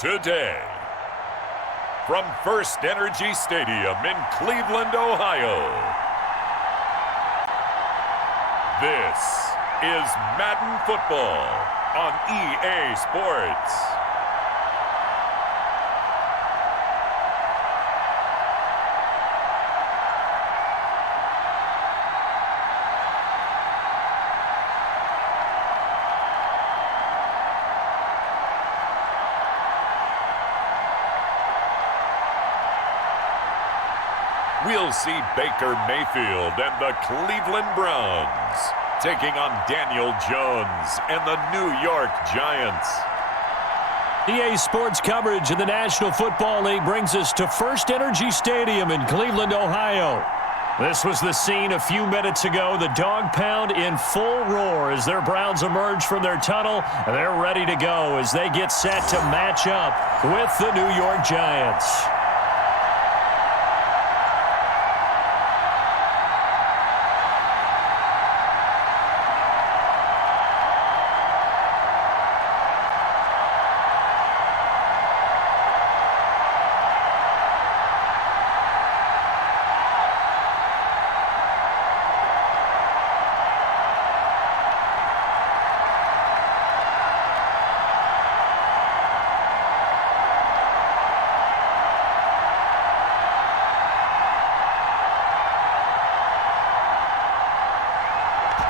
today. From First Energy Stadium in Cleveland, Ohio, this is Madden Football on EA Sports. We'll see Baker Mayfield and the Cleveland Browns taking on Daniel Jones and the New York Giants. EA Sports coverage of the National Football League brings us to First Energy Stadium in Cleveland, Ohio. This was the scene a few minutes ago. The dog pound in full roar as their Browns emerge from their tunnel. And they're ready to go as they get set to match up with the New York Giants.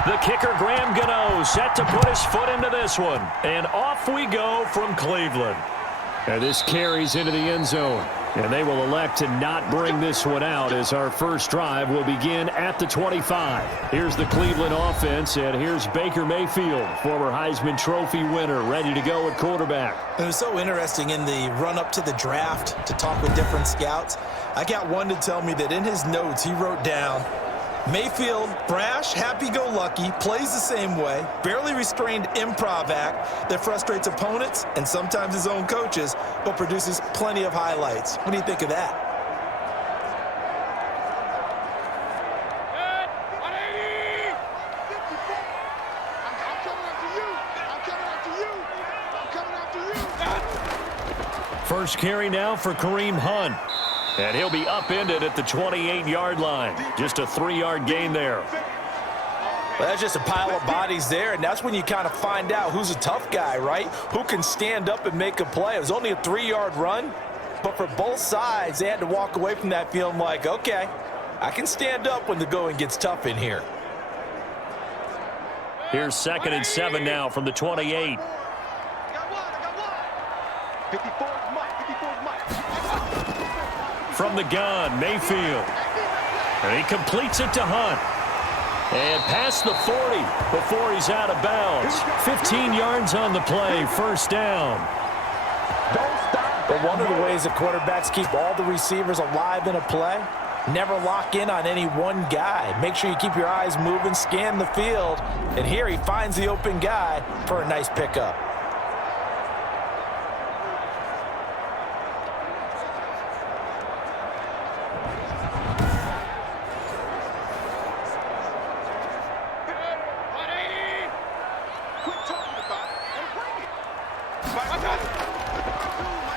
The kicker, Graham Gano, set to put his foot into this one. And off we go from Cleveland. And this carries into the end zone. And they will elect to not bring this one out as our first drive will begin at the 25. Here's the Cleveland offense, and here's Baker Mayfield, former Heisman Trophy winner, ready to go at quarterback. It was so interesting in the run-up to the draft to talk with different scouts. I got one to tell me that in his notes he wrote down, Mayfield, brash, happy-go-lucky, plays the same way, barely restrained improv act that frustrates opponents and sometimes his own coaches, but produces plenty of highlights. What do you think of that? First carry now for Kareem Hunt. And he'll be upended at the 28-yard line. Just a 3-yard gain there. Well, that's just a pile of bodies there, and that's when you kind of find out who's a tough guy, right? Who can stand up and make a play. It was only a 3-yard run, but for both sides, they had to walk away from that feeling like, okay, I can stand up when the going gets tough in here. Here's 2nd and 7 now from the 28. From the gun, Mayfield. And he completes it to Hunt. And past the 40 before he's out of bounds. 15 yards on the play, first down. But one of the ways that quarterbacks keep all the receivers alive in a play, never lock in on any one guy. Make sure you keep your eyes moving, scan the field. And here he finds the open guy for a nice pickup.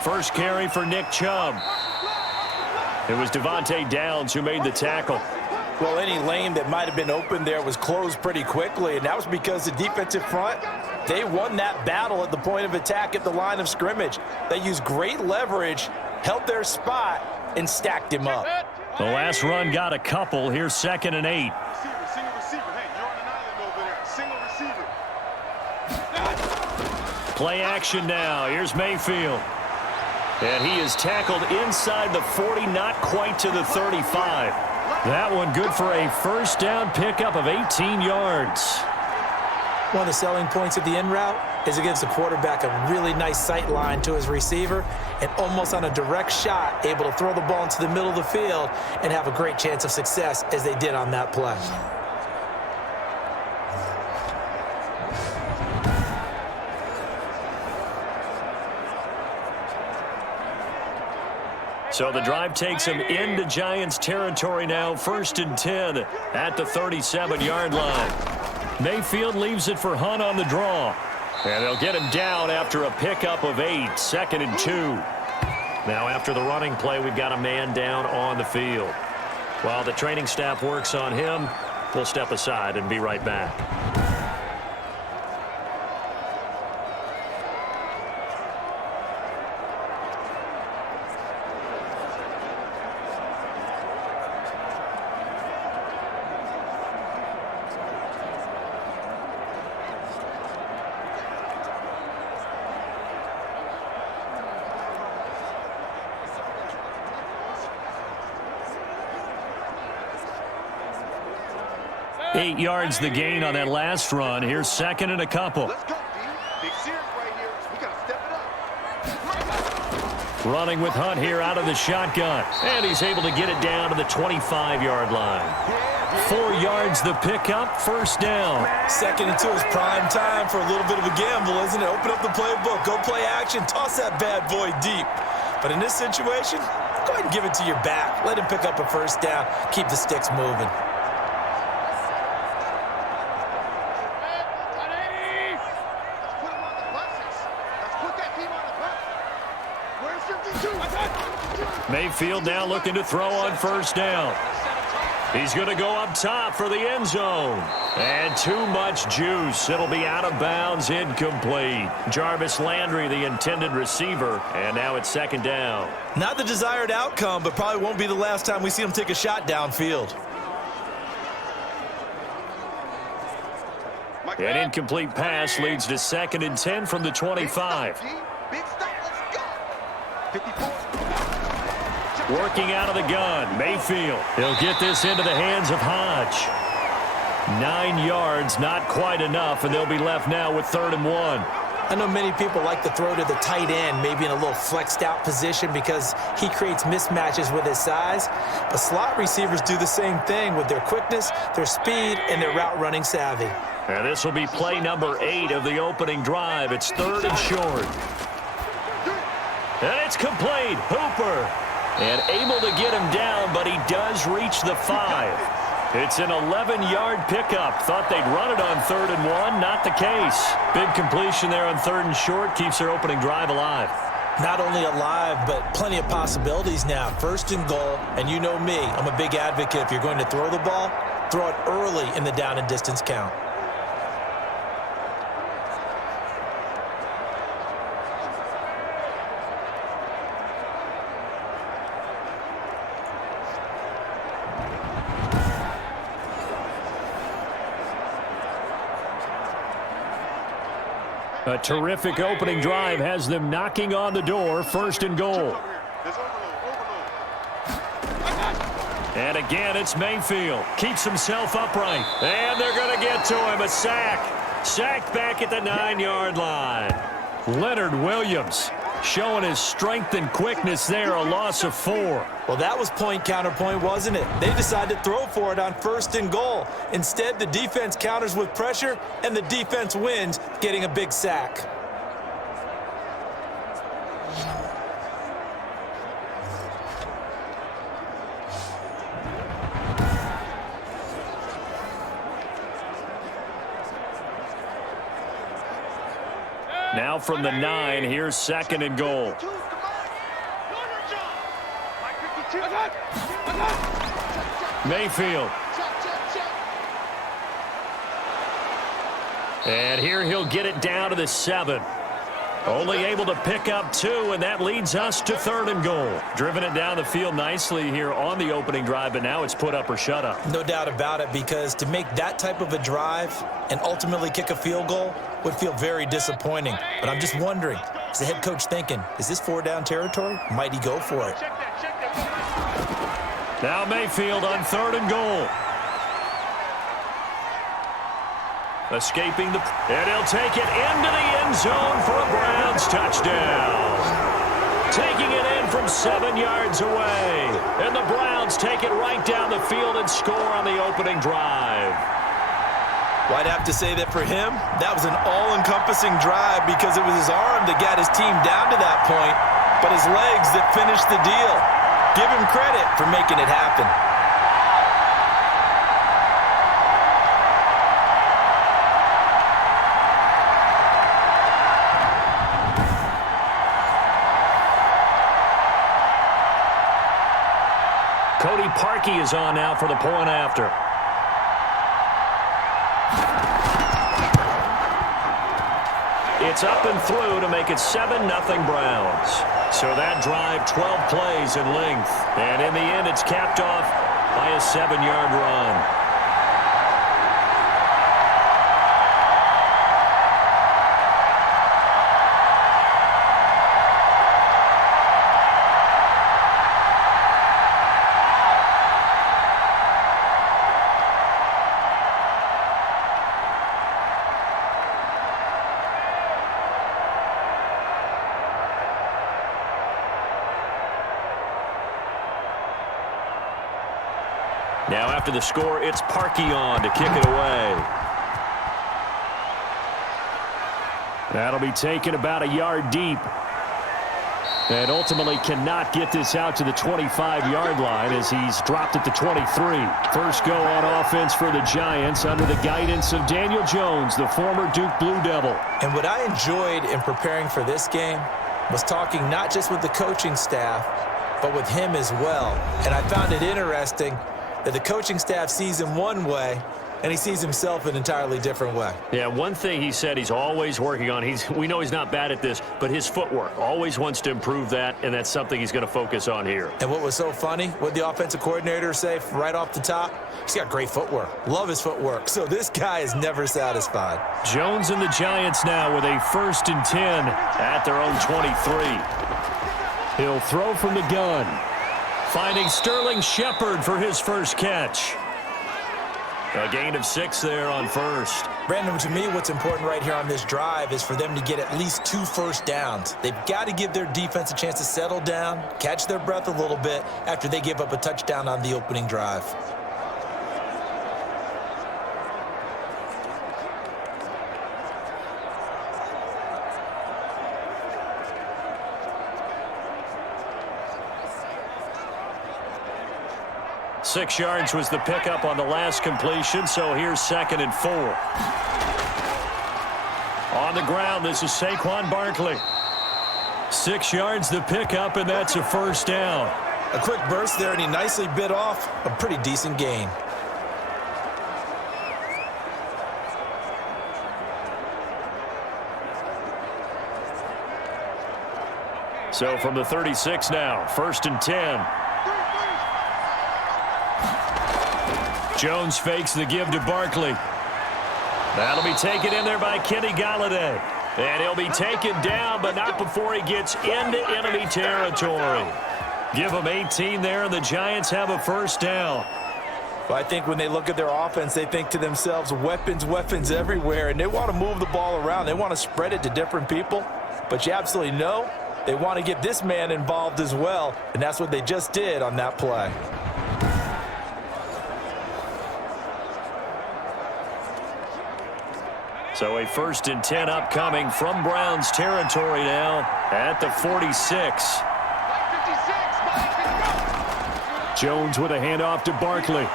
First carry for Nick Chubb. It was Devontae Downs who made the tackle. Well, any lane that might have been open there was closed pretty quickly, and that was because the defensive front, they won that battle at the point of attack at the line of scrimmage. They used great leverage, held their spot, and stacked him up. The last run got a couple. Here's 2nd and 8. Play action now. Here's Mayfield. And he is tackled inside the 40, not quite to the 35. That one good for a first down pickup of 18 yards. One of the selling points of the in route is it gives the quarterback a really nice sight line to his receiver and almost on a direct shot able to throw the ball into the middle of the field and have a great chance of success as they did on that play. So the drive takes him into Giants territory now, 1st and 10 at the 37-yard line. Mayfield leaves it for Hunt on the draw. And they'll get him down after a pickup of 8, 2nd and 2. Now after the running play, we've got a man down on the field. While the training staff works on him, we'll step aside and be right back. Eight yards the gain on that last run. Here's 2nd and a couple. Let's go, D. Big series right here. We got to step it up. Running with Hunt here out of the shotgun. And he's able to get it down to the 25-yard line. 4 yards the pickup, 1st down. 2nd and 2 is prime time for a little bit of a gamble, isn't it? Open up the playbook, go play action, toss that bad boy deep. But in this situation, go ahead and give it to your back. Let him pick up a 1st down, keep the sticks moving. Mayfield now looking to throw on 1st down. He's going to go up top for the end zone. And too much juice. It'll be out of bounds, incomplete. Jarvis Landry, the intended receiver, and now it's 2nd down. Not the desired outcome, but probably won't be the last time we see him take a shot downfield. An incomplete pass leads to 2nd and 10 from the 25. Big stop, let's go. 54. Working out of the gun, Mayfield. He'll get this into the hands of Hodge. 9 yards, not quite enough, and they'll be left now with 3rd and 1. I know many people like to throw to the tight end, maybe in a little flexed out position because he creates mismatches with his size. But slot receivers do the same thing with their quickness, their speed, and their route running savvy. And this will be play number 8 of the opening drive. It's 3rd and short. And it's complete. Hooper. And able to get him down, but he does reach the 5. It's an 11-yard pickup. Thought they'd run it on 3rd and 1. Not the case. Big completion there on 3rd and short. Keeps their opening drive alive. Not only alive, but plenty of possibilities now. 1st and goal, and you know me. I'm a big advocate. If you're going to throw the ball, throw it early in the down and distance count. A terrific opening drive has them knocking on the door. 1st and goal. And again, it's Mayfield. Keeps himself upright. And they're going to get to him. A sack. Sacked back at the 9-yard line. Leonard Williams showing his strength and quickness there. A loss of 4. Well, that was point counterpoint, wasn't it? They decided to throw for it on 1st and goal. Instead, the defense counters with pressure, and the defense wins, getting a big sack. Now from the 9, here's 2nd and goal. Mayfield. And here he'll get it down to the 7. Only able to pick up 2, and that leads us to 3rd and goal. Driven it down the field nicely here on the opening drive, but now it's put up or shut up. No doubt about it, because to make that type of a drive and ultimately kick a field goal would feel very disappointing. But I'm just wondering, is the head coach thinking, is this 4-down territory? Might he go for it? Now Mayfield on 3rd and goal. Escaping the... And he'll take it into the end zone for a Browns touchdown. Taking it in from 7 yards away. And the Browns take it right down the field and score on the opening drive. Well, I'd have to say that for him, that was an all-encompassing drive because it was his arm that got his team down to that point, but his legs that finished the deal. Give him credit for making it happen. Cody Parkey is on now for the point after. It's up and through to make it 7-0 Browns. So that drive, 12 plays in length. And in the end, it's capped off by a 7-yard run. Now after the score, it's Parkey on to kick it away. That'll be taken about a yard deep. And ultimately cannot get this out to the 25-yard line as he's dropped at the 23. First go on offense for the Giants under the guidance of Daniel Jones, the former Duke Blue Devil. And what I enjoyed in preparing for this game was talking not just with the coaching staff, but with him as well. And I found it interesting that the coaching staff sees him one way, and he sees himself an entirely different way. Yeah, one thing he said he's always working on, we know he's not bad at this, but his footwork, always wants to improve that, and that's something he's going to focus on here. And what was so funny, what the offensive coordinator say right off the top, he's got great footwork. Love his footwork. So this guy is never satisfied. Jones and the Giants now with a 1st and 10 at their own 23. He'll throw from the gun. Finding Sterling Shepard for his first catch. A gain of 6 there on first. Brandon, to me, what's important right here on this drive is for them to get at least 2 first downs. They've got to give their defense a chance to settle down, catch their breath a little bit after they give up a touchdown on the opening drive. Six yards was the pickup on the last completion, so here's 2nd and 4. On the ground, this is Saquon Barkley. 6 yards the pickup, and that's a first down. A quick burst there, and he nicely bit off a pretty decent gain. So from the 36 now, 1st and 10. Jones fakes the give to Barkley. That'll be taken in there by Kenny Golladay. And he'll be taken down, but not before he gets into enemy territory. Give him 18 there, and the Giants have a first down. Well, I think when they look at their offense, they think to themselves, weapons, weapons everywhere, and they want to move the ball around. They want to spread it to different people. But you absolutely know they want to get this man involved as well, and that's what they just did on that play. So a 1st and 10 upcoming from Browns territory now at the 46. Jones with a handoff to Barkley.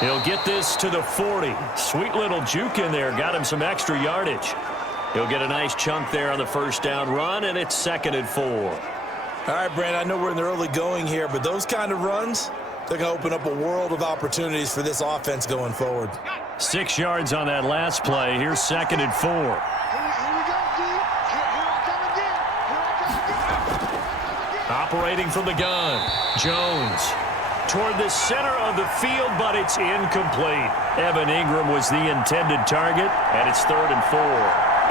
He'll get this to the 40. Sweet little juke in there. Got him some extra yardage. He'll get a nice chunk there on the first down run, and it's 2nd and 4. All right, Brandon, I know we're in the early going here, but those kind of runs, they're going to open up a world of opportunities for this offense going forward. 6 yards on that last play. Here's 2nd and 4. Operating from the gun. Jones toward the center of the field, but it's incomplete. Evan Ingram was the intended target, and it's 3rd and 4.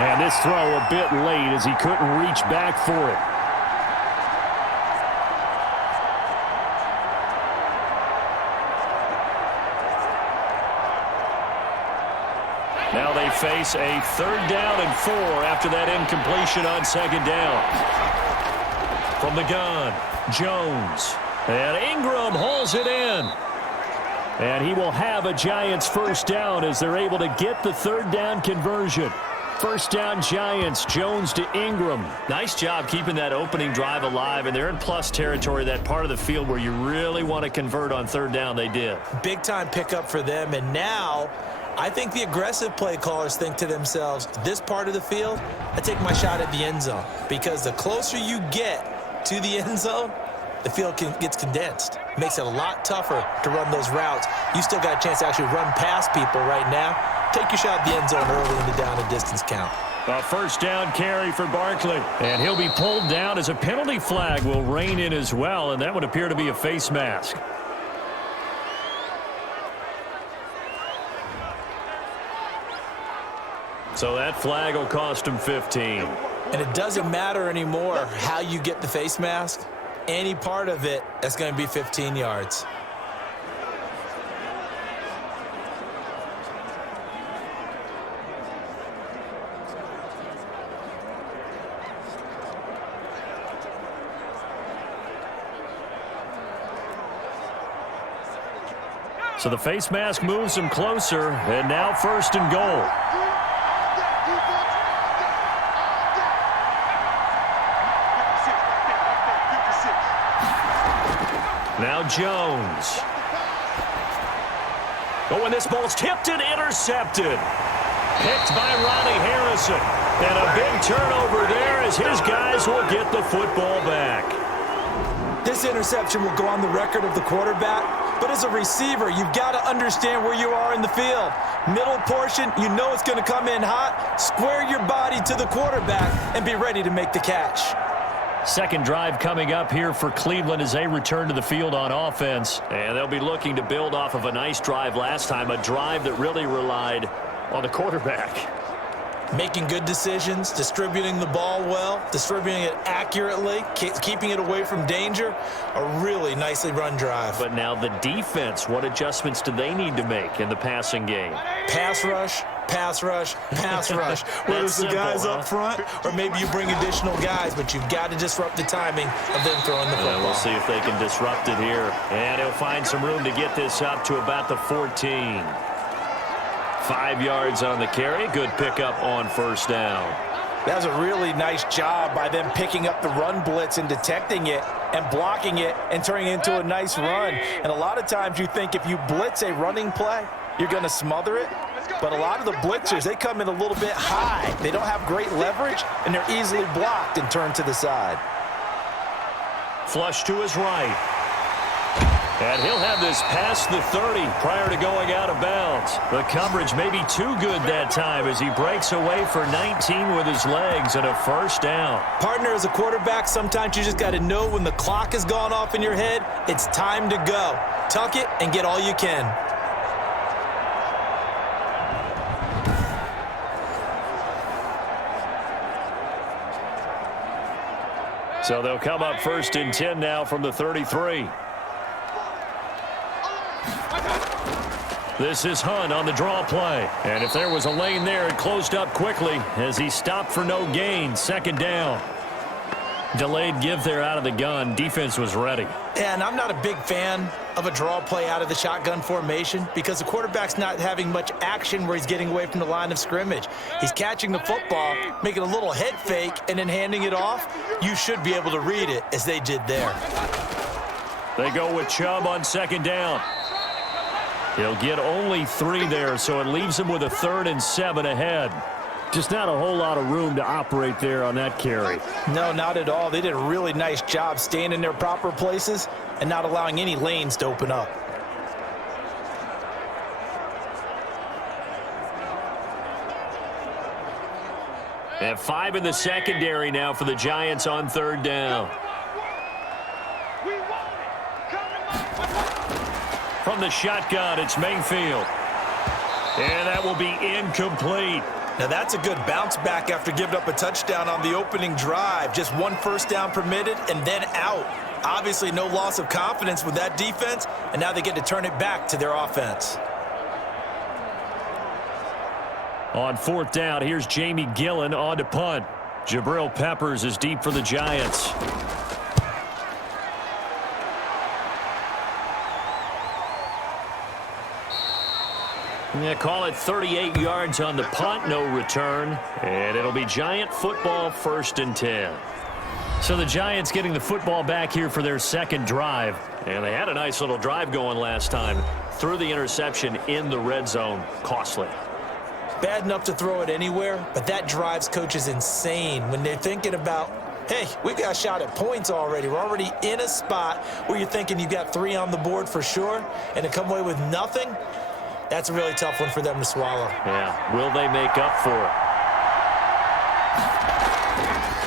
And this throw a bit late as he couldn't reach back for it. Now they face a 3rd down and 4 after that incompletion on 2nd down. From the gun, Jones. And Ingram hauls it in. And he will have a Giants first down as they're able to get the 3rd down conversion. First down Giants, Jones to Ingram. Nice job keeping that opening drive alive, and they're in plus territory, that part of the field where you really want to convert on 3rd down. They did. Big time pickup for them, and now I think the aggressive play callers think to themselves, this part of the field, I take my shot at the end zone. Because the closer you get to the end zone, the field gets condensed. Makes it a lot tougher to run those routes. You still got a chance to actually run past people right now. Take your shot at the end zone early in the down and distance count. A first down carry for Barkley. And he'll be pulled down as a penalty flag will rein in as well, and that would appear to be a face mask. So that flag will cost him 15. And it doesn't matter anymore how you get the face mask. Any part of it, that's going to be 15 yards. So the face mask moves him closer, and now first and goal. Now Jones. Oh, and this ball's tipped and intercepted. Picked by Ronnie Harrison. And a big turnover there as his guys will get the football back. This interception will go on the record of the quarterback, but as a receiver, you've got to understand where you are in the field. Middle portion, you know it's going to come in hot. Square your body to the quarterback and be ready to make the catch. Second drive coming up here for Cleveland as they return to the field on offense. And they'll be looking to build off of a nice drive last time, a drive that really relied on the quarterback. Making good decisions, distributing the ball well, distributing it accurately, keeping it away from danger. A really nicely run drive. But now the defense, what adjustments do they need to make in the passing game? Pass rush, pass rush, pass rush. Whether it's the guys up front or maybe you bring additional guys, but you've got to disrupt the timing of them throwing the football. We'll see if they can disrupt it here. And he'll find some room to get this up to about the 14. 5 yards on the carry. Good pickup on first down. That was a really nice job by them picking up the run blitz and detecting it and blocking it and turning it into a nice run. And a lot of times you think if you blitz a running play, you're going to smother it. But a lot of the blitzers, they come in a little bit high. They don't have great leverage, and they're easily blocked and turned to the side. Flush to his right. And he'll have this past the 30 prior to going out of bounds. The coverage may be too good that time as he breaks away for 19 with his legs and a first down. Partner, as a quarterback, sometimes you just got to know when the clock has gone off in your head, it's time to go. Tuck it and get all you can. So they'll come up first and 10 now from the 33. This is Hunt on the draw play. And if there was a lane there, it closed up quickly as he stopped for no gain. Second down. Delayed give there out of the gun. Defense was ready. And I'm not a big fan of a draw play out of the shotgun formation because the quarterback's not having much action where he's getting away from the line of scrimmage. He's catching the football, making a little head fake, and then handing it off. You should be able to read it as they did there. They go with Chubb on second down. He'll get only 3 there, so it leaves him with a 3rd and 7 ahead. Just not a whole lot of room to operate there on that carry. No, not at all. They did a really nice job staying in their proper places and not allowing any lanes to open up. And 5 in the secondary now for the Giants on third down. From the shotgun, it's Mayfield. And that will be incomplete. Now that's a good bounce back after giving up a touchdown on the opening drive. Just 1 first down permitted and then out. Obviously no loss of confidence with that defense, and now they get to turn it back to their offense. On fourth down, here's Jamie Gillen on to punt. Jabril Peppers is deep for the Giants. Yeah, call it 38 yards on the punt, no return. And it'll be Giant football, 1st and 10. So the Giants getting the football back here for their second drive. And they had a nice little drive going last time. Threw the interception in the red zone. Costly. Bad enough to throw it anywhere, but that drives coaches insane when they're thinking about Hey, we've got a shot at points already. We're already in a spot where you're thinking you've got 3 on the board for sure, and to come away with nothing, that's a really tough one for them to swallow. Yeah, will they make up for it?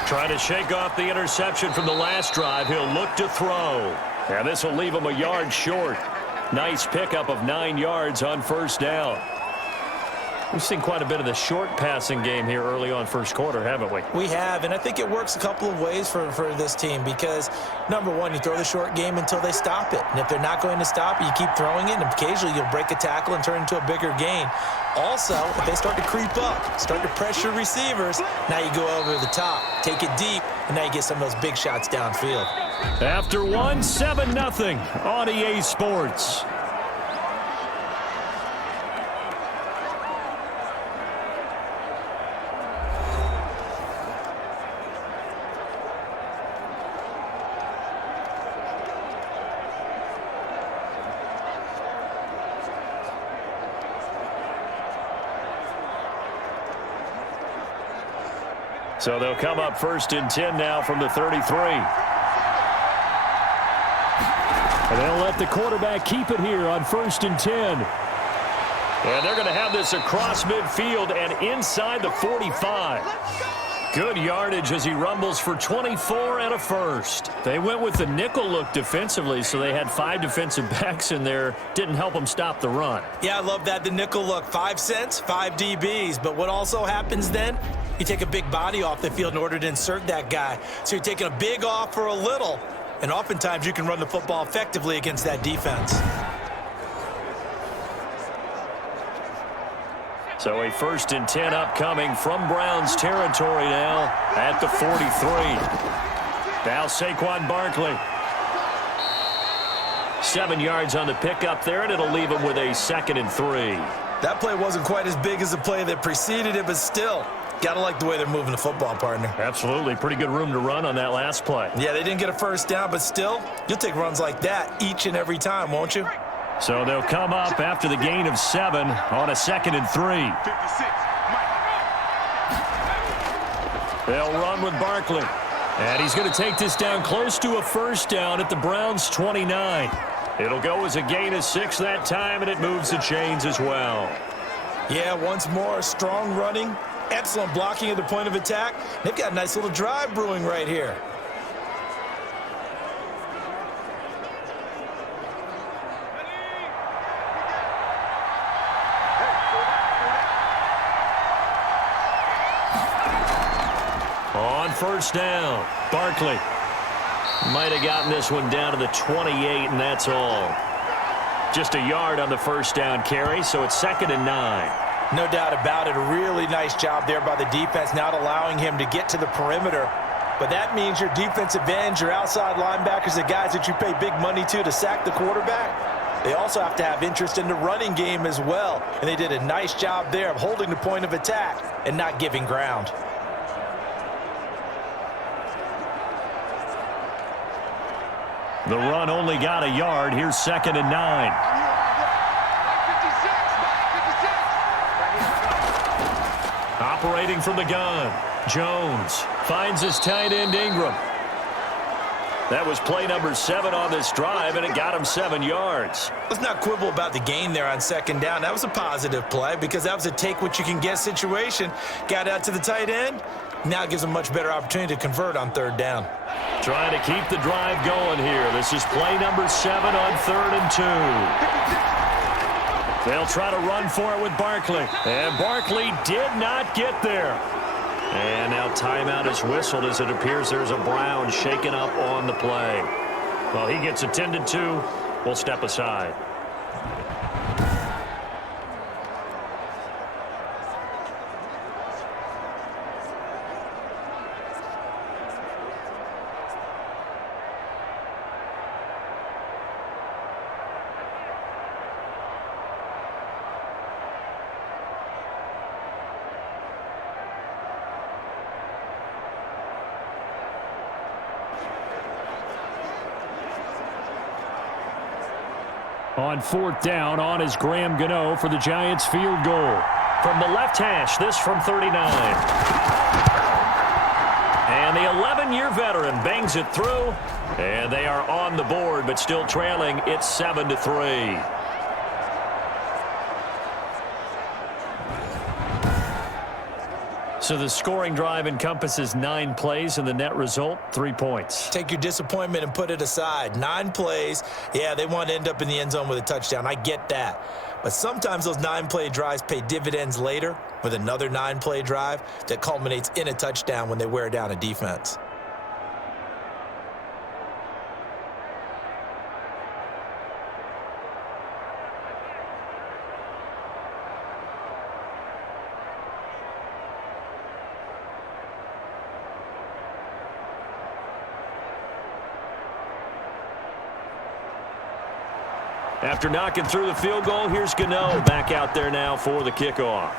Trying to shake off the interception from the last drive. He'll look to throw. And this will leave him a yard short. Nice pickup of 9 yards on first down. We've seen quite a bit of the short passing game here early on first quarter, haven't we? We have, and I think it works a couple of ways for this team because, number one, you throw the short game until they stop it. And if they're not going to stop it, you keep throwing it, and occasionally you'll break a tackle and turn it into a bigger gain. Also, if they start to creep up, start to pressure receivers, now you go over the top, take it deep, and now you get some of those big shots downfield. After one, 7-0 on EA Sports. So they'll come up 1st and 10 now from the 33. And they'll let the quarterback keep it here on 1st and 10. And they're going to have this across midfield and inside the 45. Good yardage as he rumbles for 24 and a first. They went with the nickel look defensively, so they had 5 defensive backs in there. Didn't help them stop the run. Yeah, I love that, the nickel look. 5 cents, 5 DBs. But what also happens then? You take a big body off the field in order to insert that guy. So you're taking a big off for a little, and oftentimes you can run the football effectively against that defense. So a 1st and 10 upcoming from Browns territory now at the 43. Now Saquon Barkley. 7 yards on the pickup there, and it'll leave him with a 2nd and 3. That play wasn't quite as big as the play that preceded it, but still, gotta like the way they're moving the football, partner. Absolutely. Pretty good room to run on that last play. Yeah, they didn't get a first down, but still, you'll take runs like that each and every time, won't you? So they'll come up after the gain of 7 on a 2nd and 3. 56, Mike. They'll run with Barkley. And he's going to take this down close to a first down at the Browns' 29. It'll go as a gain of 6 that time, and it moves the chains as well. Yeah, once more, strong running, excellent blocking at the point of attack. They've got a nice little drive brewing right here. On first down, Barkley might have gotten this one down to the 28, and that's all. Just a yard on the first down carry, so it's 2nd and 9. No doubt about it. A really nice job there by the defense, not allowing him to get to the perimeter. But that means your defensive ends, your outside linebackers, the guys that you pay big money to sack the quarterback, they also have to have interest in the running game as well. And they did a nice job there of holding the point of attack and not giving ground. The run only got a yard. Here's 2nd and 9. Operating from the gun, Jones finds his tight end Ingram. That was play number 7 on this drive, and it got him 7 yards. Let's not quibble about the gain there on 2nd down. That was a positive play because that was a take-what-you-can-get situation. Got out to the tight end. Now it gives them a much better opportunity to convert on 3rd down. Trying to keep the drive going here. This is play number 7 on 3rd and 2. They'll try to run for it with Barkley. And Barkley did not get there. And now timeout is whistled as it appears there's a Brown shaken up on the play. Well, he gets attended to. We'll step aside. On 4th down, on is Graham Gano for the Giants field goal. From the left hash, this from 39. And the 11-year veteran bangs it through. And they are on the board, but still trailing. It's 7-3. So the scoring drive encompasses 9 plays, and the net result, 3 points. Take your disappointment and put it aside. 9 plays. Yeah, they want to end up in the end zone with a touchdown. I get that. But sometimes those 9-play drives pay dividends later with another 9-play drive that culminates in a touchdown when they wear down a defense. After knocking through the field goal, here's Gano back out there now for the kickoff.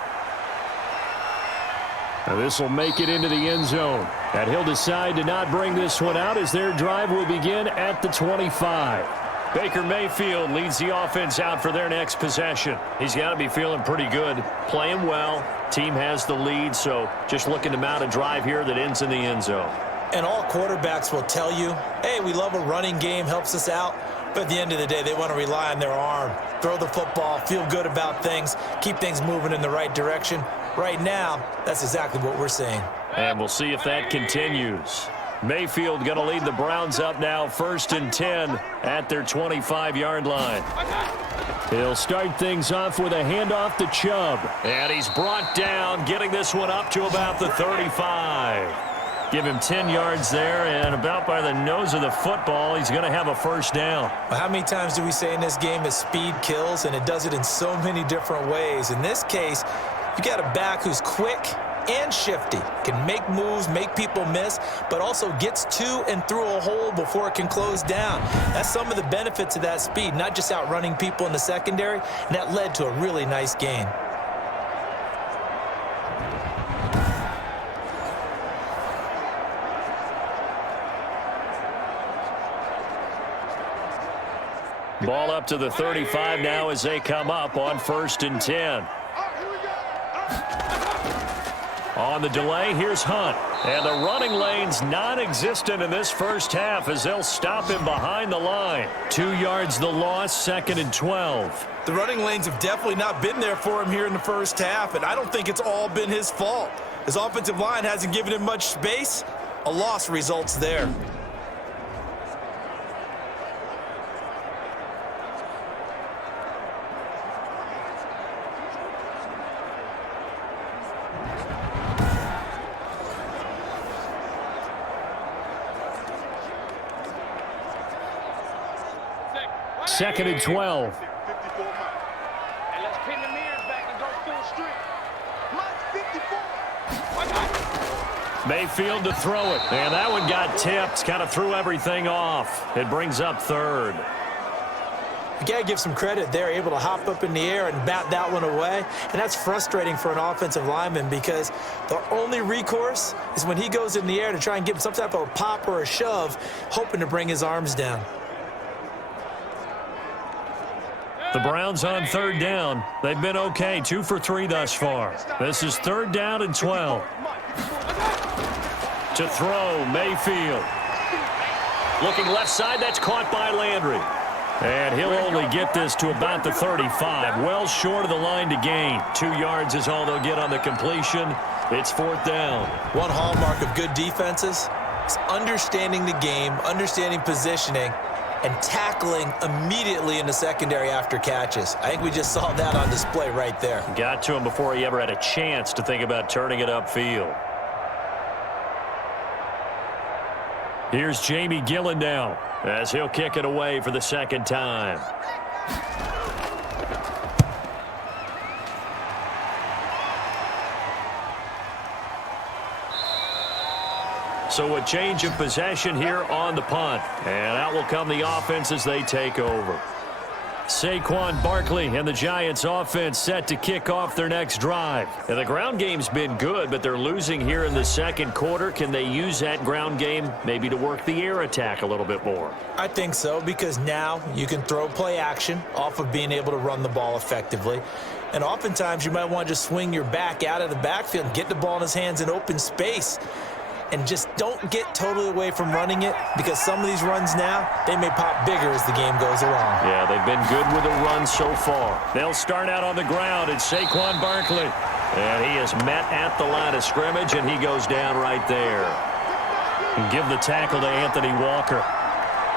Now this will make it into the end zone. And he'll decide to not bring this one out as their drive will begin at the 25. Baker Mayfield leads the offense out for their next possession. He's got to be feeling pretty good, playing well. Team has the lead, so just looking to mount a drive here that ends in the end zone. And all quarterbacks will tell you, hey, we love a running game, helps us out. But at the end of the day, they want to rely on their arm, throw the football, feel good about things, keep things moving in the right direction. Right now, that's exactly what we're seeing. And we'll see if that continues. Mayfield going to lead the Browns up now, 1st and 10 at their 25-yard line. He'll start things off with a handoff to Chubb. And he's brought down, getting this one up to about the 35. Give him 10 yards there, and about by the nose of the football, he's going to have a first down. Well, how many times do we say in this game that speed kills, and it does it in so many different ways? In this case, you got a back who's quick and shifty, can make moves, make people miss, but also gets to and through a hole before it can close down. That's some of the benefits of that speed, not just outrunning people in the secondary, and that led to a really nice gain. Ball up to the 35 now as they come up on 1st and 10. On the delay, here's Hunt. And the running lane's non-existent in this first half as they'll stop him behind the line. 2 yards the loss, 2nd and 12. The running lanes have definitely not been there for him here in the first half, and I don't think it's all been his fault. His offensive line hasn't given him much space. A loss results there. Second and 12. And let's pin the mirrors back and go full street. Mine's 54. Mayfield to throw it. And that one got tipped. Kind of threw everything off. It brings up 3rd. You got to give some credit. They're able to hop up in the air and bat that one away. And that's frustrating for an offensive lineman because the only recourse is when he goes in the air to try and give some type of a pop or a shove, hoping to bring his arms down. The Browns on 3rd down. They've been okay, 2 for 3 thus far. This is 3rd down and 12. To throw, Mayfield. Looking left side, that's caught by Landry. And he'll only get this to about the 35. Well short of the line to gain. 2 yards is all they'll get on the completion. It's 4th down. One hallmark of good defenses is understanding the game, understanding positioning, and tackling immediately in the secondary after catches. I think we just saw that on display right there. Got to him before he ever had a chance to think about turning it upfield. Here's Jamie Gillen now as he'll kick it away for the 2nd time. So a change of possession here on the punt. And out will come the offense as they take over. Saquon Barkley and the Giants offense set to kick off their next drive. And the ground game's been good, but they're losing here in the 2nd quarter. Can they use that ground game maybe to work the air attack a little bit more? I think so, because now you can throw play action off of being able to run the ball effectively. And oftentimes you might want to just swing your back out of the backfield and get the ball in his hands in open space. and just don't get totally away from running it, because some of these runs now, they may pop bigger as the game goes along. Yeah, they've been good with the run so far. They'll start out on the ground. It's Saquon Barkley. And he is met at the line of scrimmage, and he goes down right there. And give the tackle to Anthony Walker.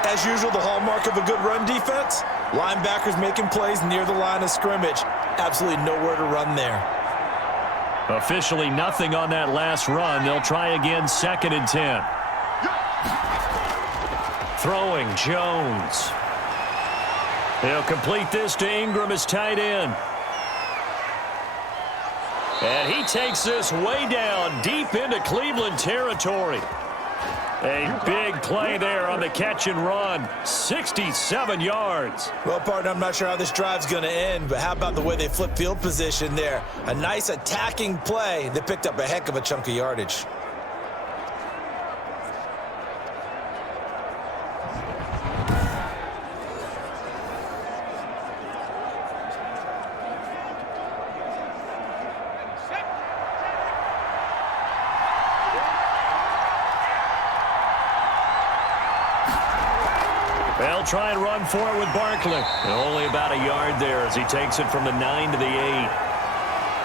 As usual, the hallmark of a good run defense, linebackers making plays near the line of scrimmage. Absolutely nowhere to run there. Officially nothing on that last run. They'll try again, 2nd and 10. Throwing, Jones. He'll complete this to Ingram as tight end. And he takes this way down, deep into Cleveland territory. A big play there on the catch and run. 67 yards. Well, partner, I'm not sure how this drive's going to end, but how about the way they flip field position there? A nice attacking play that picked up a heck of a chunk of yardage. They'll try and run for it with Barkley. And only about a yard there as he takes it from the 9 to the 8.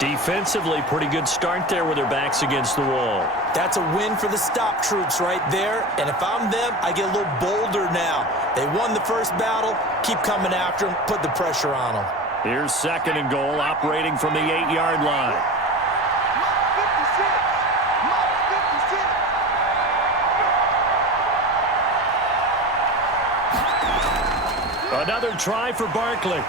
Defensively, pretty good start there with their backs against the wall. That's a win for the stop troops right there. And if I'm them, I get a little bolder now. They won the first battle. Keep coming after them. Put the pressure on them. Here's 2nd and goal, operating from the 8-yard line. Another try for Barkley.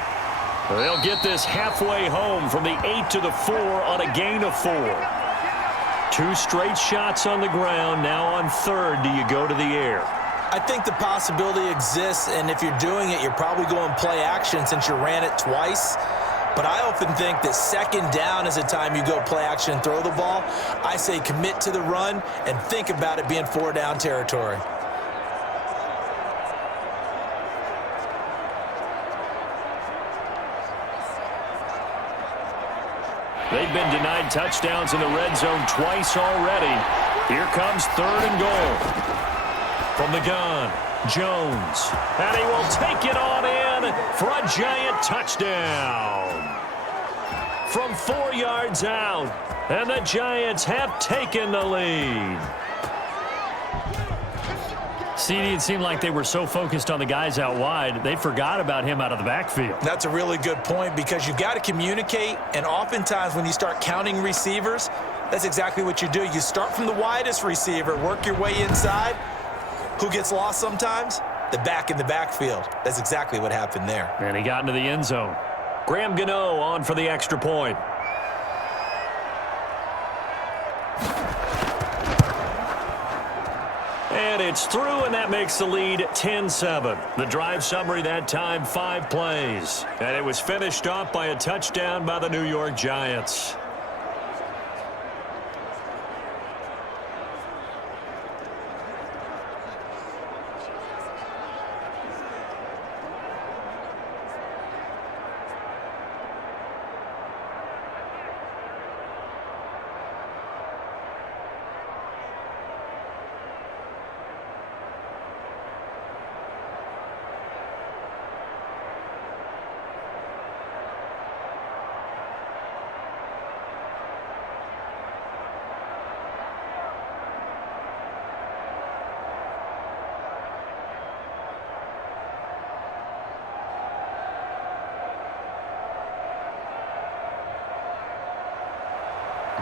They'll get this halfway home from the 8 to the 4 on a gain of 4. 2 straight shots on the ground. Now on 3rd, do you go to the air? I think the possibility exists, and if you're doing it, you're probably going play action since you ran it twice. But I often think that 2nd down is the time you go play action and throw the ball. I say commit to the run and think about it being 4-down territory. They've been denied touchdowns in the red zone twice already. Here comes 3rd and goal. From the gun, Jones. And he will take it on in for a giant touchdown. From 4 yards out. And the Giants have taken the lead. CD, it seemed like they were so focused on the guys out wide, they forgot about him out of the backfield. That's a really good point, because you've got to communicate, and oftentimes when you start counting receivers, that's exactly what you do. You start from the widest receiver, work your way inside. Who gets lost sometimes? The back in the backfield. That's exactly what happened there. And he got into the end zone. Graham Gano on for the extra point. And it's through, and that makes the lead 10-7. The drive summary that time, 5 plays. And it was finished off by a touchdown by the New York Giants.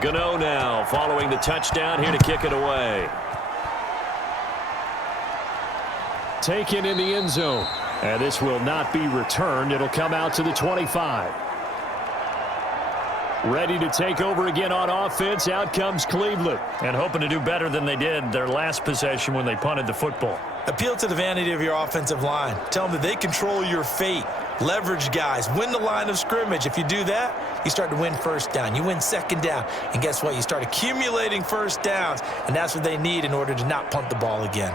Gano now following the touchdown, here to kick it away. Taken in the end zone. And this will not be returned. It'll come out to the 25. Ready to take over again on offense. Out comes Cleveland. And hoping to do better than they did their last possession when they punted the football. Appeal to the vanity of your offensive line. Tell them that they control your fate. Leverage guys. Win the line of scrimmage. If you do that, you start to win 1st down. You win 2nd down. And guess what? You start accumulating 1st downs. And that's what they need in order to not punt the ball again.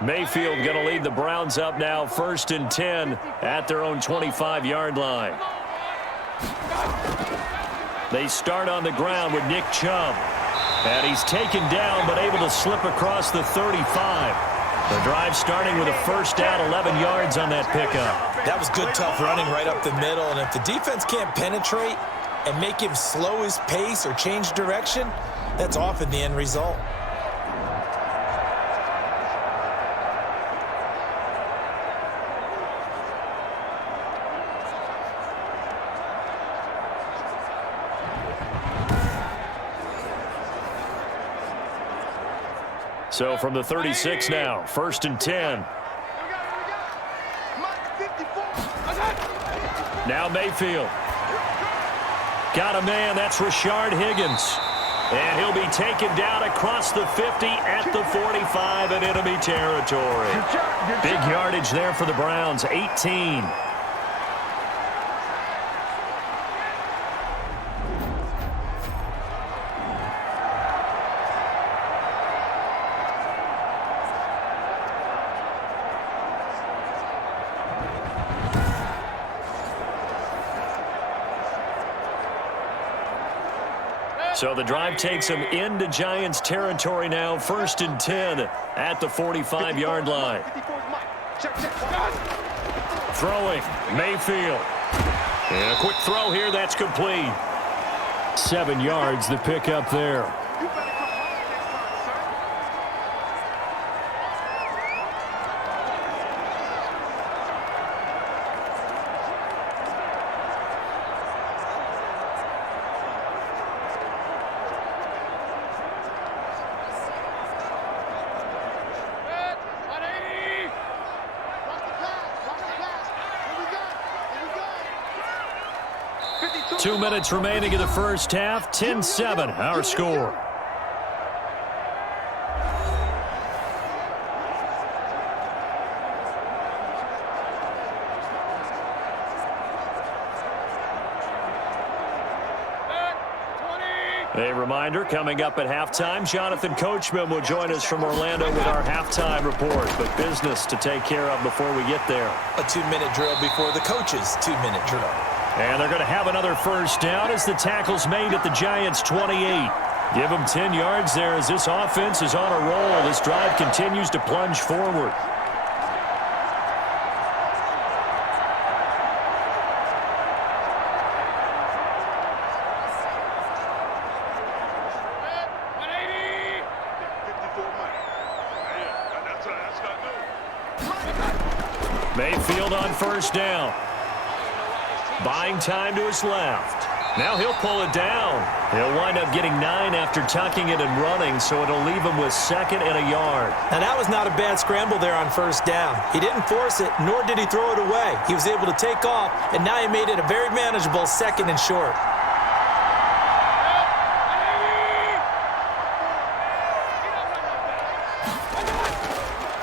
Mayfield going to lead the Browns up now, 1st and 10 at their own 25-yard line. They start on the ground with Nick Chubb. And he's taken down but able to slip across the 35. The drive starting with a first down, 11 yards on that pickup. That was good, tough running right up the middle. And if the defense can't penetrate and make him slow his pace or change direction, that's often the end result. So from the 36 now, 1st and 10. Now Mayfield. Got a man, that's Rashard Higgins. And he'll be taken down across the 50 at the 45 in enemy territory. Big yardage there for the Browns, 18. So the drive takes him into Giants territory now, 1st and 10 at the 45-yard line. Throwing, Mayfield. And a quick throw here, that's complete. 7 yards, the pickup there. Two minutes remaining in the first half, 10-7, our score. A reminder, coming up at halftime, Jonathan Coachman will join us from Orlando with our halftime report. But business to take care of before we get there. A 2-minute drill before the coach's 2-minute drill. And they're going to have another first down as the tackle's made at the Giants' 28. Give them 10 yards there as this offense is on a roll. This drive continues to plunge forward. Mayfield on first down. Buying time to his left. Now he'll pull it down. He'll wind up getting 9 after tucking it and running, so it'll leave him with 2nd and a yard. Now that was not a bad scramble there on first down. He didn't force it, nor did he throw it away. He was able to take off, and now he made it a very manageable 2nd and short.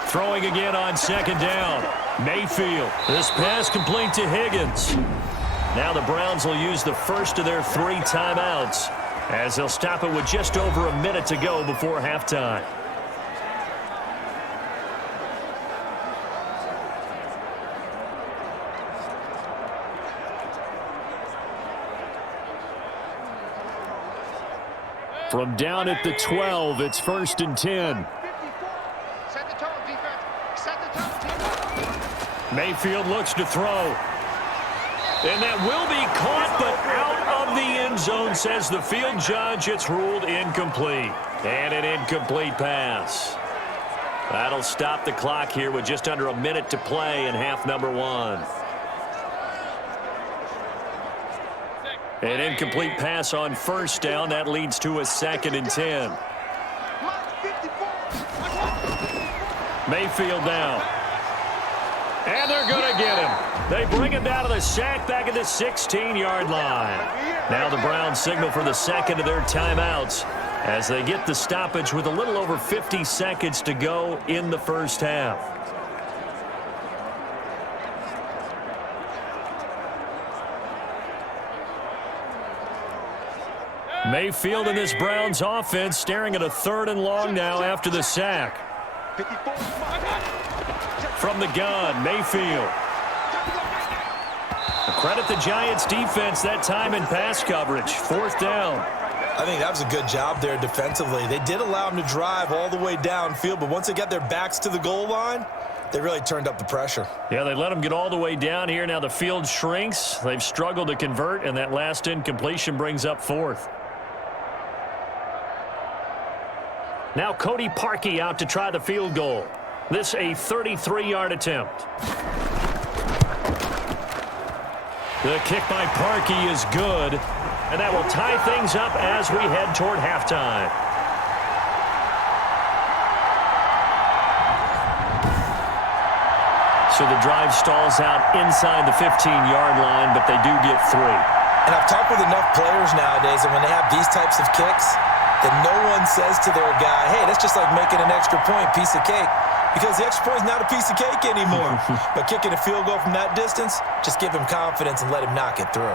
Throwing again on 2nd down. Mayfield. This pass complete to Higgins. Now the Browns will use the first of their 3 timeouts as they'll stop it with just over a minute to go before halftime. From down at the 12, it's 1st and 10. Set the tone, defense. Set the tone, defense. Mayfield looks to throw. And that will be caught, but out of the end zone, says the field judge. It's ruled incomplete. And an incomplete pass. That'll stop the clock here with just under a minute to play in half number 1. An incomplete pass on first down. That leads to a 2nd and 10. Mayfield now. And they're going to get him. They bring him down to the sack back at the 16-yard line. Now the Browns signal for the 2nd of their timeouts as they get the stoppage with a little over 50 seconds to go in the first half. Mayfield and this Browns offense staring at a 3rd and long now after the sack. From the gun, Mayfield. A Credit the Giants defense that time in pass coverage. 4th down. I think that was a good job there defensively. They did allow them to drive all the way downfield, but once they got their backs to the goal line, they really turned up the pressure. Yeah, they let them get all the way down here. Now the field shrinks. They've struggled to convert, and that last incompletion brings up 4th. Now Cody Parkey out to try the field goal. This a 33-yard attempt. The kick by Parkey is good, and that will tie things up as we head toward halftime. So the drive stalls out inside the 15-yard line, but they do get 3. And I've talked with enough players nowadays, and when they have these types of kicks, that no one says to their guy, hey, that's just like making an extra point, piece of cake. Because the extra point is not a piece of cake anymore. But kicking a field goal from that distance, just give him confidence and let him knock it through.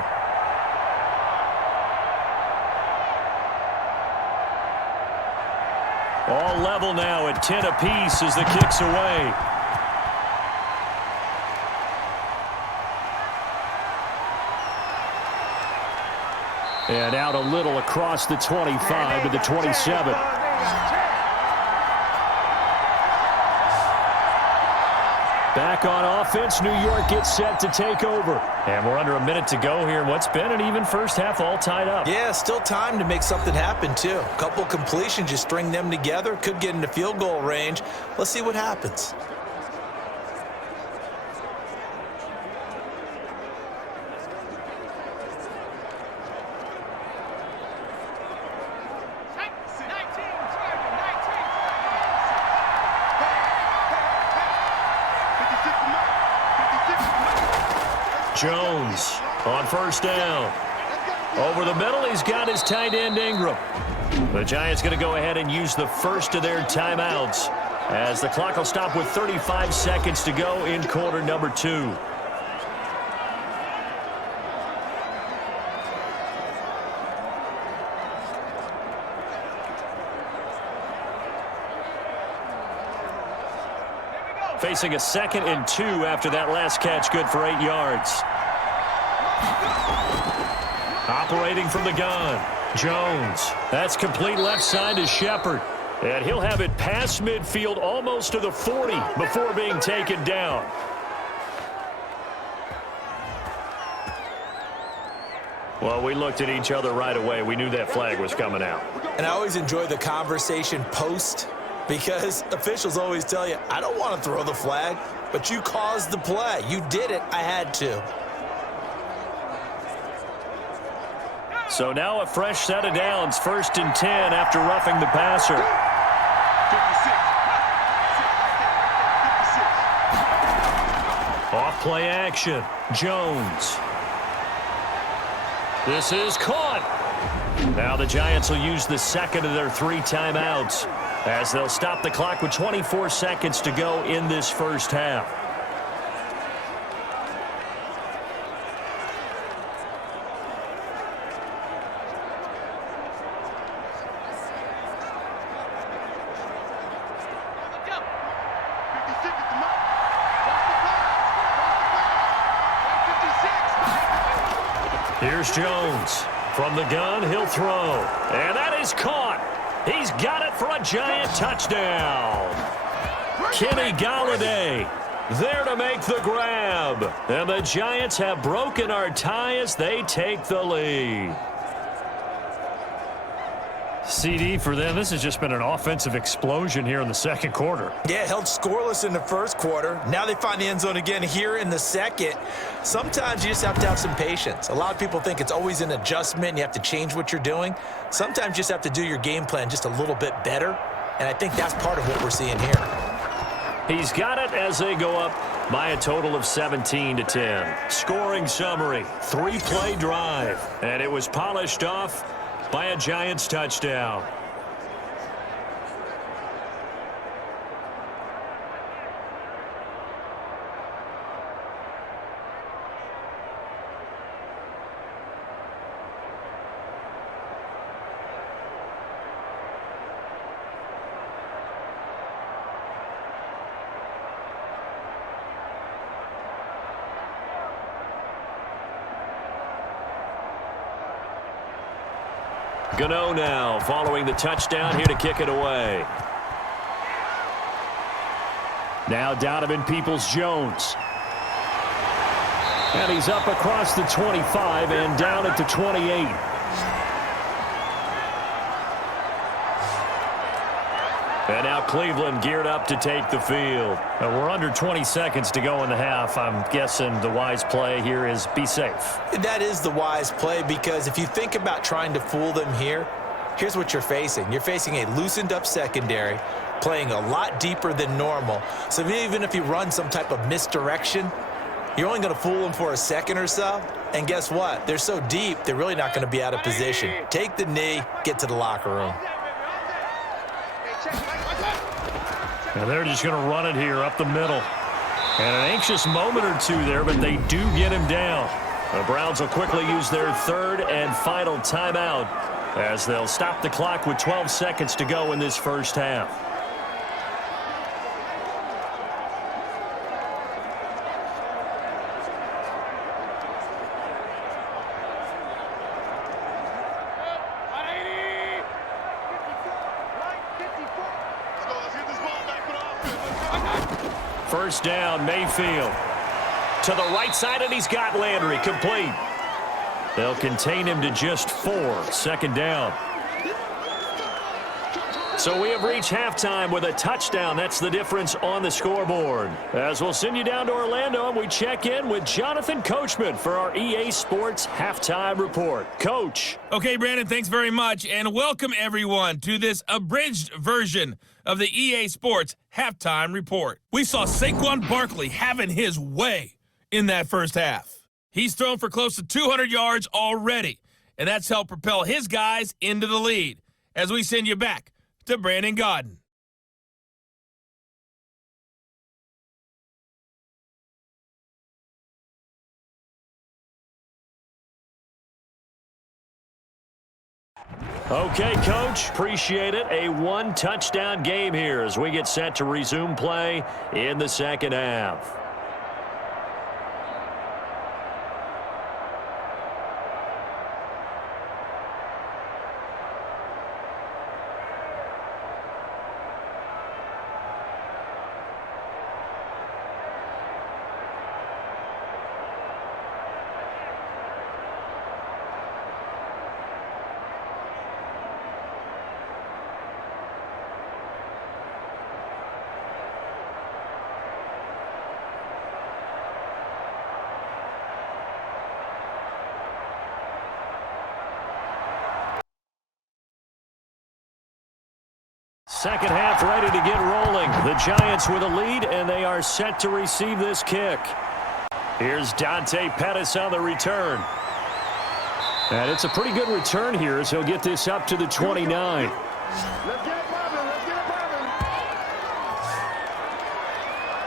All level now at 10 apiece as the kick's away. And out a little across the 25 to the 27. Back on offense, New York gets set to take over. And we're under a minute to go here in what's been an even first half, all tied up. Yeah, still time to make something happen, too. A couple completions, just string them together. Could get into field goal range. Let's see what happens. Jones on 1st down. Over the middle, he's got his tight end Ingram. The Giants going to go ahead and use the first of their timeouts as the clock will stop with 35 seconds to go in quarter number 2. Facing a 2nd and 2 after that last catch, good for 8 yards. Operating from the gun, Jones. That's complete left side to Shepard. And he'll have it past midfield almost to the 40 before being taken down. Well, we looked at each other right away. We knew that flag was coming out. And I always enjoy the conversation post, because officials always tell you, I don't want to throw the flag, but you caused the play. You did it. I had to. So now a fresh set of downs, 1st and 10 after roughing the passer. 56. Off play action, Jones. This is caught. Now the Giants will use the 2nd of their 3 timeouts as they'll stop the clock with 24 seconds to go in this first half. Here's Jones. From the gun, he'll throw. And that is caught. He's got it for a Giant touchdown. Kenny Golladay there to make the grab. And the Giants have broken our tie as they take the lead. CD for them, this has just been an offensive explosion here in the 2nd quarter. Yeah, held scoreless in the 1st quarter. Now they find the end zone again here in the 2nd. Sometimes you just have to have some patience. A lot of people think it's always an adjustment and you have to change what you're doing. Sometimes you just have to do your game plan just a little bit better, and I think that's part of what we're seeing here. He's got it as they go up by a total of 17-10. Scoring summary, 3-play drive, and it was polished off by a Giants touchdown. Gano now following the touchdown here to kick it away. Now Donovan Peoples-Jones. And he's up across the 25 and down at the 28. And now Cleveland geared up to take the field. We're under 20 seconds to go in the half. I'm guessing the wise play here is be safe. That is the wise play, because if you think about trying to fool them here, here's what you're facing. You're facing a loosened up secondary, playing a lot deeper than normal. So even if you run some type of misdirection, you're only going to fool them for a second or so. And guess what? They're so deep, they're really not going to be out of position. Take the knee, get to the locker room. And they're just going to run it here up the middle. And an anxious moment or two there, but they do get him down. The Browns will quickly use their third and final timeout as they'll stop the clock with 12 seconds to go in this first half. First down, Mayfield. To the right side, and he's got Landry complete. They'll contain him to just 4. Second down. So we have reached halftime with a touchdown. That's the difference on the scoreboard. As we'll send you down to Orlando, and we check in with Jonathan Coachman for our EA Sports Halftime Report. Coach. Okay, Brandon, thanks very much, and welcome everyone to this abridged version of the EA Sports Halftime Report. We saw Saquon Barkley having his way in that first half. He's thrown for close to 200 yards already, and that's helped propel his guys into the lead. As we send you back to Brandon Gaudin. Okay, Coach, appreciate it. A one-touchdown game here as we get set to resume play in the second half. Second half ready to get rolling. The Giants with a lead, and they are set to receive this kick. Here's Dante Pettis on the return. And it's a pretty good return here as he'll get this up to the 29.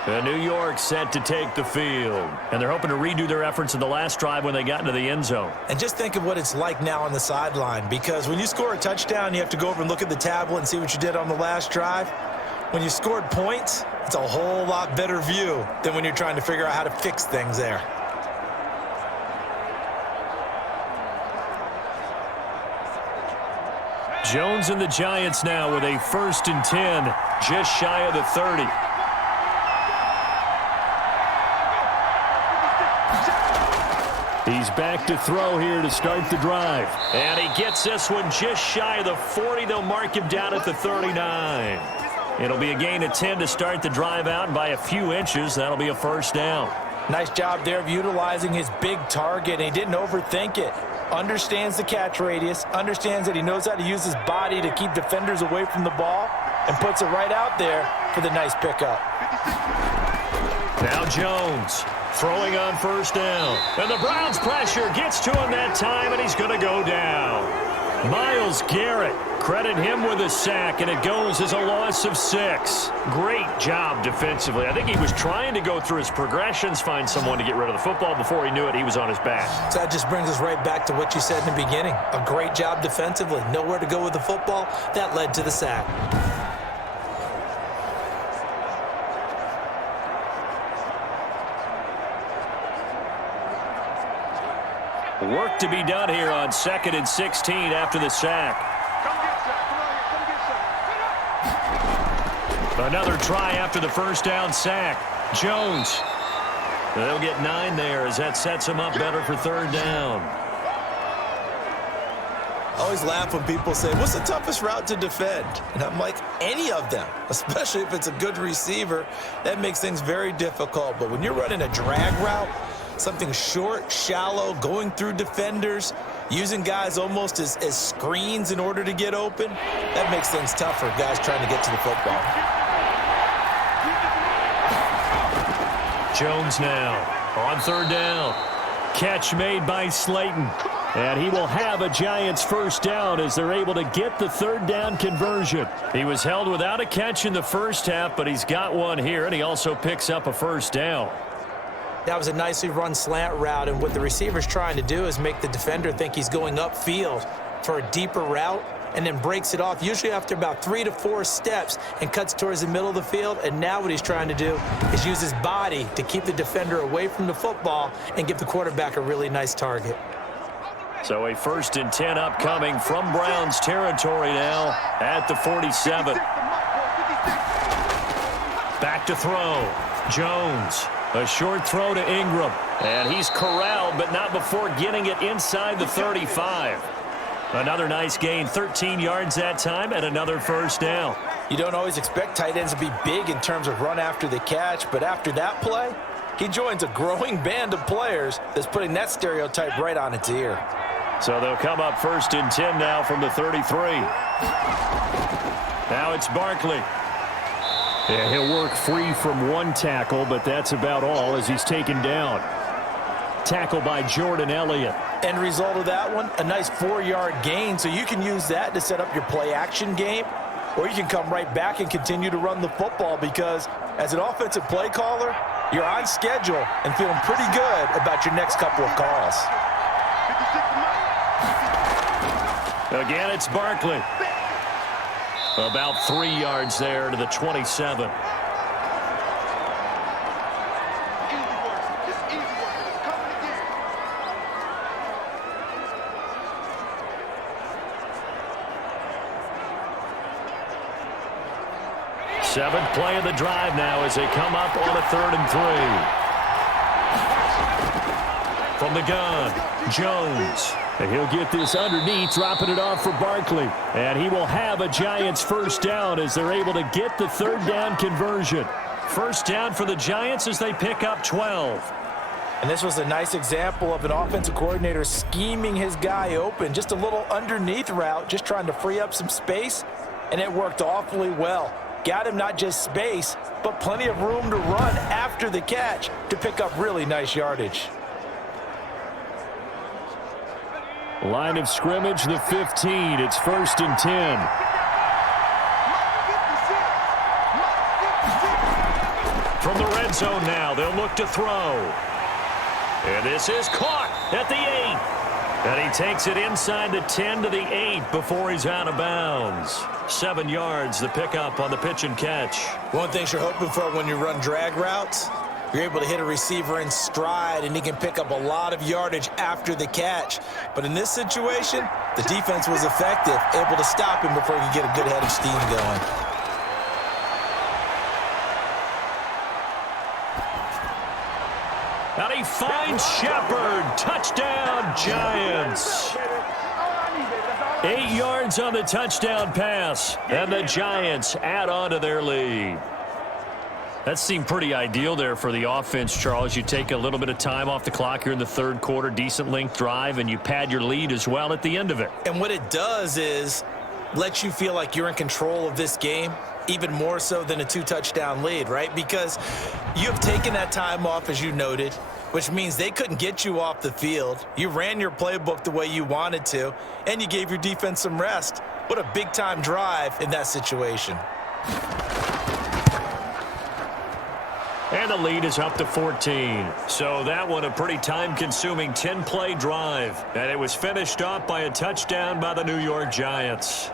And New York set to take the field. And they're hoping to redo their efforts in the last drive when they got into the end zone. And just think of what it's like now on the sideline, because when you score a touchdown, you have to go over and look at the tablet and see what you did on the last drive. When you scored points, it's a whole lot better view than when you're trying to figure out how to fix things there. Jones and the Giants now with a 1st and 10, just shy of the 30. He's back to throw here to start the drive. And he gets this one just shy of the 40. They'll mark him down at the 39. It'll be a gain of 10 to start the drive out by a few inches. That'll be a first down. Nice job there of utilizing his big target. He didn't overthink it. Understands the catch radius. Understands that he knows how to use his body to keep defenders away from the ball. And puts it right out there for the nice pickup. Now Jones. Throwing on first down. And the Browns pressure gets to him that time, and he's going to go down. Myles Garrett, credit him with a sack, and it goes as a loss of 6. Great job defensively. I think he was trying to go through his progressions, find someone to get rid of the football. Before he knew it, he was on his back. So that just brings us right back to what you said in the beginning. A great job defensively. Nowhere to go with the football. That led to the sack. Work to be done here on 2nd and 16 after the sack. Another try after the first down sack. Jones. They'll get 9 there as that sets him up better for 3rd down. I always laugh when people say, what's the toughest route to defend? And I'm like, any of them, especially if it's a good receiver. That makes things very difficult. But when you're running a drag route, something short, shallow, going through defenders, using guys almost as screens in order to get open, that makes things tough for guys trying to get to the football. Jones now on 3rd down. Catch made by Slayton. And he will have a Giants 1st down as they're able to get the 3rd down conversion. He was held without a catch in the first half, but he's got one here, and he also picks up a 1st down. That was a nicely run slant route, and what the receiver's trying to do is make the defender think he's going upfield for a deeper route, and then breaks it off, usually after about 3 to 4 steps, and cuts towards the middle of the field. And now what he's trying to do is use his body to keep the defender away from the football and give the quarterback a really nice target. So a 1st and 10 upcoming from Browns territory now at the 47. Back to throw. Jones. A short throw to Ingram. And he's corralled, but not before getting it inside the 35. Another nice gain, 13 yards that time, and another 1st down. You don't always expect tight ends to be big in terms of run after the catch, but after that play, he joins a growing band of players that's putting that stereotype right on its ear. So they'll come up 1st and 10 now from the 33. Now it's Barkley. Yeah, he'll work free from one tackle, but that's about all as he's taken down. Tackle by Jordan Elliott. End result of that one, a nice 4-yard gain, so you can use that to set up your play-action game, or you can come right back and continue to run the football because as an offensive play caller, you're on schedule and feeling pretty good about your next couple of calls. Again, it's Barkley. About 3 yards there to the 27. Seventh play of the drive now as they come up on a 3rd and 3. From the gun, Jones. And he'll get this underneath, dropping it off for Barkley. And he will have a Giants 1st down as they're able to get the 3rd down conversion. 1st down for the Giants as they pick up 12. And this was a nice example of an offensive coordinator scheming his guy open. Just a little underneath route, just trying to free up some space. And it worked awfully well. Got him not just space, but plenty of room to run after the catch to pick up really nice yardage. Line of scrimmage, the 15. It's 1st and 10. From the red zone now, they'll look to throw. And this is caught at the 8. And he takes it inside the 10 to the 8 before he's out of bounds. 7 yards, the pickup on the pitch and catch. One thing you're hoping for when you run drag routes, you're able to hit a receiver in stride, and he can pick up a lot of yardage after the catch. But in this situation, the defense was effective, able to stop him before he could get a good head of steam going. And he finds Shepard. Touchdown, Giants. 8 yards on the touchdown pass, and the Giants add on to their lead. That seemed pretty ideal there for the offense, Charles. You take a little bit of time off the clock here in the 3rd quarter, decent length drive, and you pad your lead as well at the end of it. And what it does is let you feel like you're in control of this game, even more so than a 2-touchdown lead, right? Because you have taken that time off, as you noted, which means they couldn't get you off the field. You ran your playbook the way you wanted to, and you gave your defense some rest. What a big-time drive in that situation. And the lead is up to 14. So that one a pretty time-consuming 10-play drive. And it was finished off by a touchdown by the New York Giants.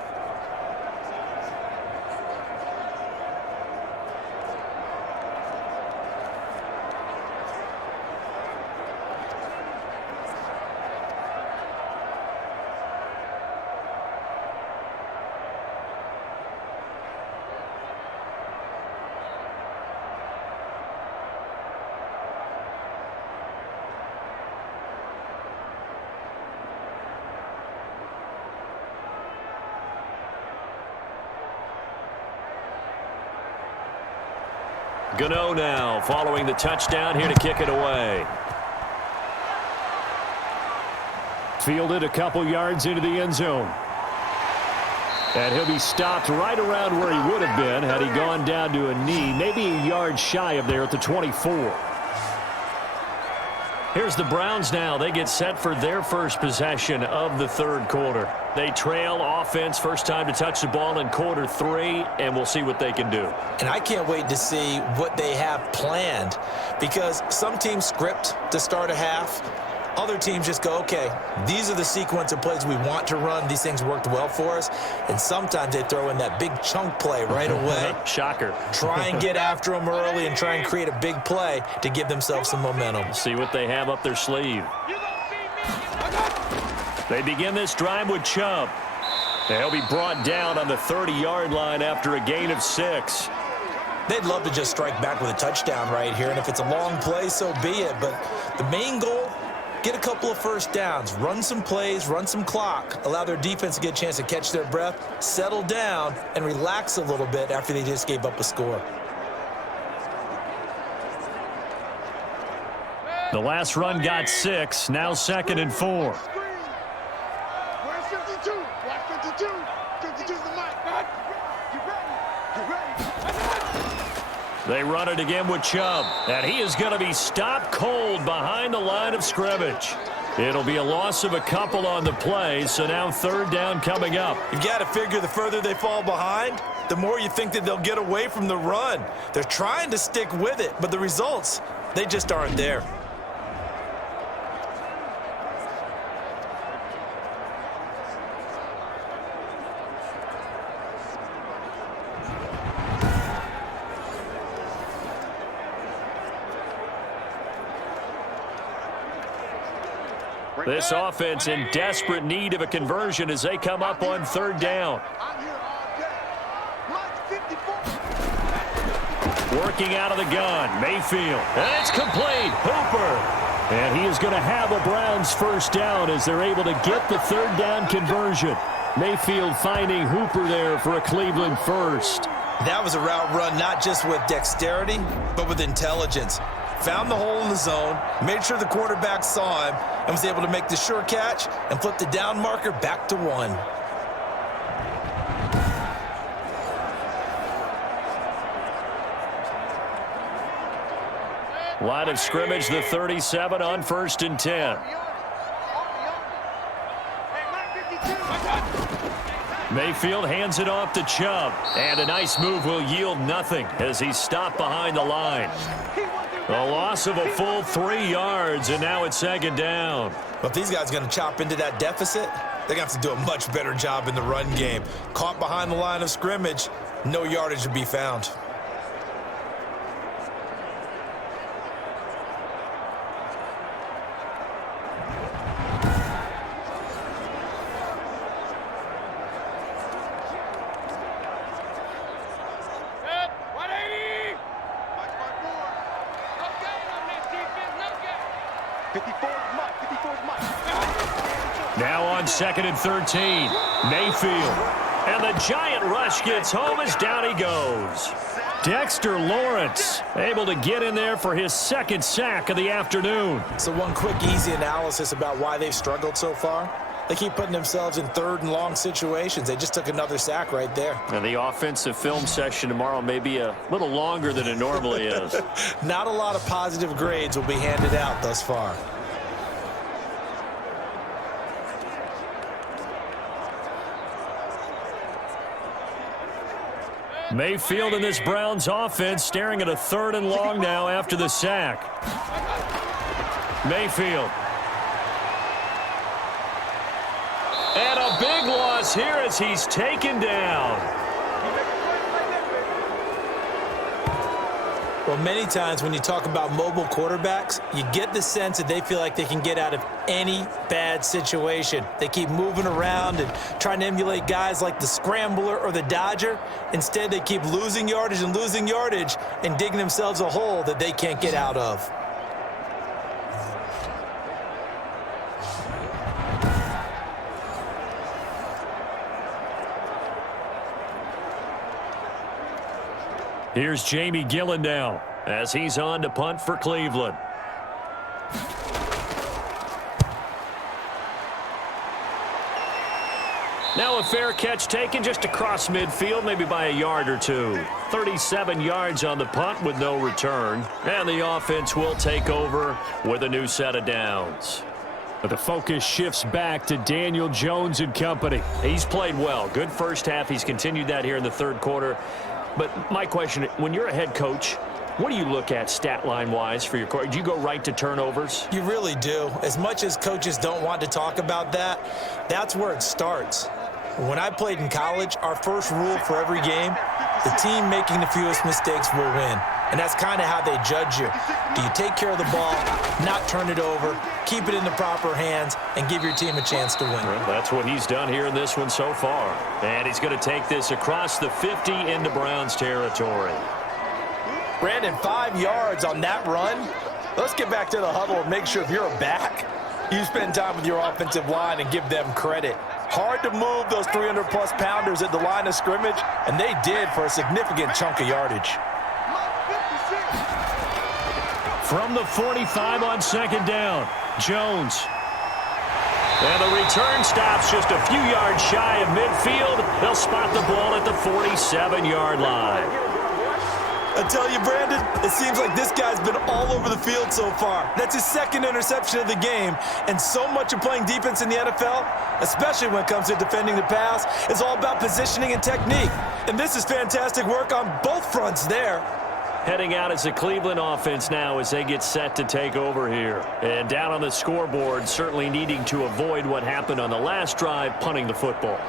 Gano now following the touchdown here to kick it away. Fielded a couple yards into the end zone. And he'll be stopped right around where he would have been had he gone down to a knee, maybe a yard shy of there at the 24. Here's the Browns now. They get set for their first possession of the third quarter. They trail offense, first time to touch the ball in quarter 3, and we'll see what they can do. And I can't wait to see what they have planned, because some teams script to start a half. Other teams just go, okay, these are the sequence of plays we want to run. These things worked well for us. And sometimes they throw in that big chunk play right away. Shocker. Try and get after them early and try and create a big play to give themselves some momentum. See what they have up their sleeve. They begin this drive with Chubb. They'll be brought down on the 30-yard line after a gain of 6. They'd love to just strike back with a touchdown right here. And if it's a long play, so be it. But the main goal, get a couple of first downs, run some plays, run some clock, allow their defense to get a chance to catch their breath, settle down, and relax a little bit after they just gave up a score. The last run got 6, now 2nd and 4. Where's 52? Watch 52. 52's the mic. Get ready. They run it again with Chubb, and he is going to be stopped cold behind the line of scrimmage. It'll be a loss of a couple on the play, so now 3rd down coming up. You've got to figure the further they fall behind, the more you think that they'll get away from the run. They're trying to stick with it, but the results, they just aren't there. This offense in desperate need of a conversion as they come up on 3rd down. I'm here all day. Watch 54. Working out of the gun, Mayfield. And it's complete. Hooper. And he is going to have a Browns first down as they're able to get the 3rd down conversion. Mayfield finding Hooper there for a Cleveland first. That was a route run not just with dexterity, but with intelligence. Found the hole in the zone, made sure the quarterback saw him, and was able to make the sure catch and flip the down marker back to 1. Line of scrimmage, the 37 on 1st and 10. Mayfield hands it off to Chubb, and a nice move will yield nothing as he's stopped behind the line. A loss of a full 3 yards, and now it's 2nd down. Well, if these guys are going to chop into that deficit, they're going to have to do a much better job in the run game. Caught behind the line of scrimmage, no yardage to be found. Now on 2nd and 13, Mayfield. And the giant rush gets home as down he goes. Dexter Lawrence able to get in there for his 2nd sack of the afternoon. So one quick, easy analysis about why they've struggled so far. They keep putting themselves in 3rd and long situations. They just took another sack right there. And the offensive film session tomorrow may be a little longer than it normally is. Not a lot of positive grades will be handed out thus far. Mayfield and this Browns offense staring at a 3rd and long now after the sack. Mayfield. And a big loss here as he's taken down. Well, many times when you talk about mobile quarterbacks, you get the sense that they feel like they can get out of any bad situation. They keep moving around and trying to emulate guys like the Scrambler or the Dodger. Instead, they keep losing yardage and digging themselves a hole that they can't get out of. Here's Jamie Gillen now. as he's on to punt for Cleveland. Now a fair catch taken just across midfield, maybe by a yard or two. 37 yards on the punt with no return. And the offense will take over with a new set of downs. But the focus shifts back to Daniel Jones and company. He's played well. Good first half. He's continued that here in the third quarter. But my question, when you're a head coach, what do you look at stat line-wise for your coach? Do you go right to turnovers? You really do. As much as coaches don't want to talk about that, that's where it starts. When I played in college, our first rule for every game, the team making the fewest mistakes will win. And that's kind of how they judge you. Do you take care of the ball, not turn it over, keep it in the proper hands, and give your team a chance to win? Well, that's what he's done here in this one so far. And he's going to take this across the 50 into Browns territory. Brandon, 5 yards on that run. Let's get back to the huddle and make sure if you're a back, you spend time with your offensive line and give them credit. Hard to move those 300-plus pounders at the line of scrimmage, and they did for a significant chunk of yardage. From the 45 on second down, Jones. And the return stops just a few yards shy of midfield. They'll spot the ball at the 47-yard line. I tell you, Brandon, it seems like this guy's been all over the field so far. That's his second interception of the game, and so much of playing defense in the NFL, especially when it comes to defending the pass, is all about positioning and technique. And this is fantastic work on both fronts there. Heading out as the Cleveland offense now as they get set to take over here. And down on the scoreboard, certainly needing to avoid what happened on the last drive, punting the football.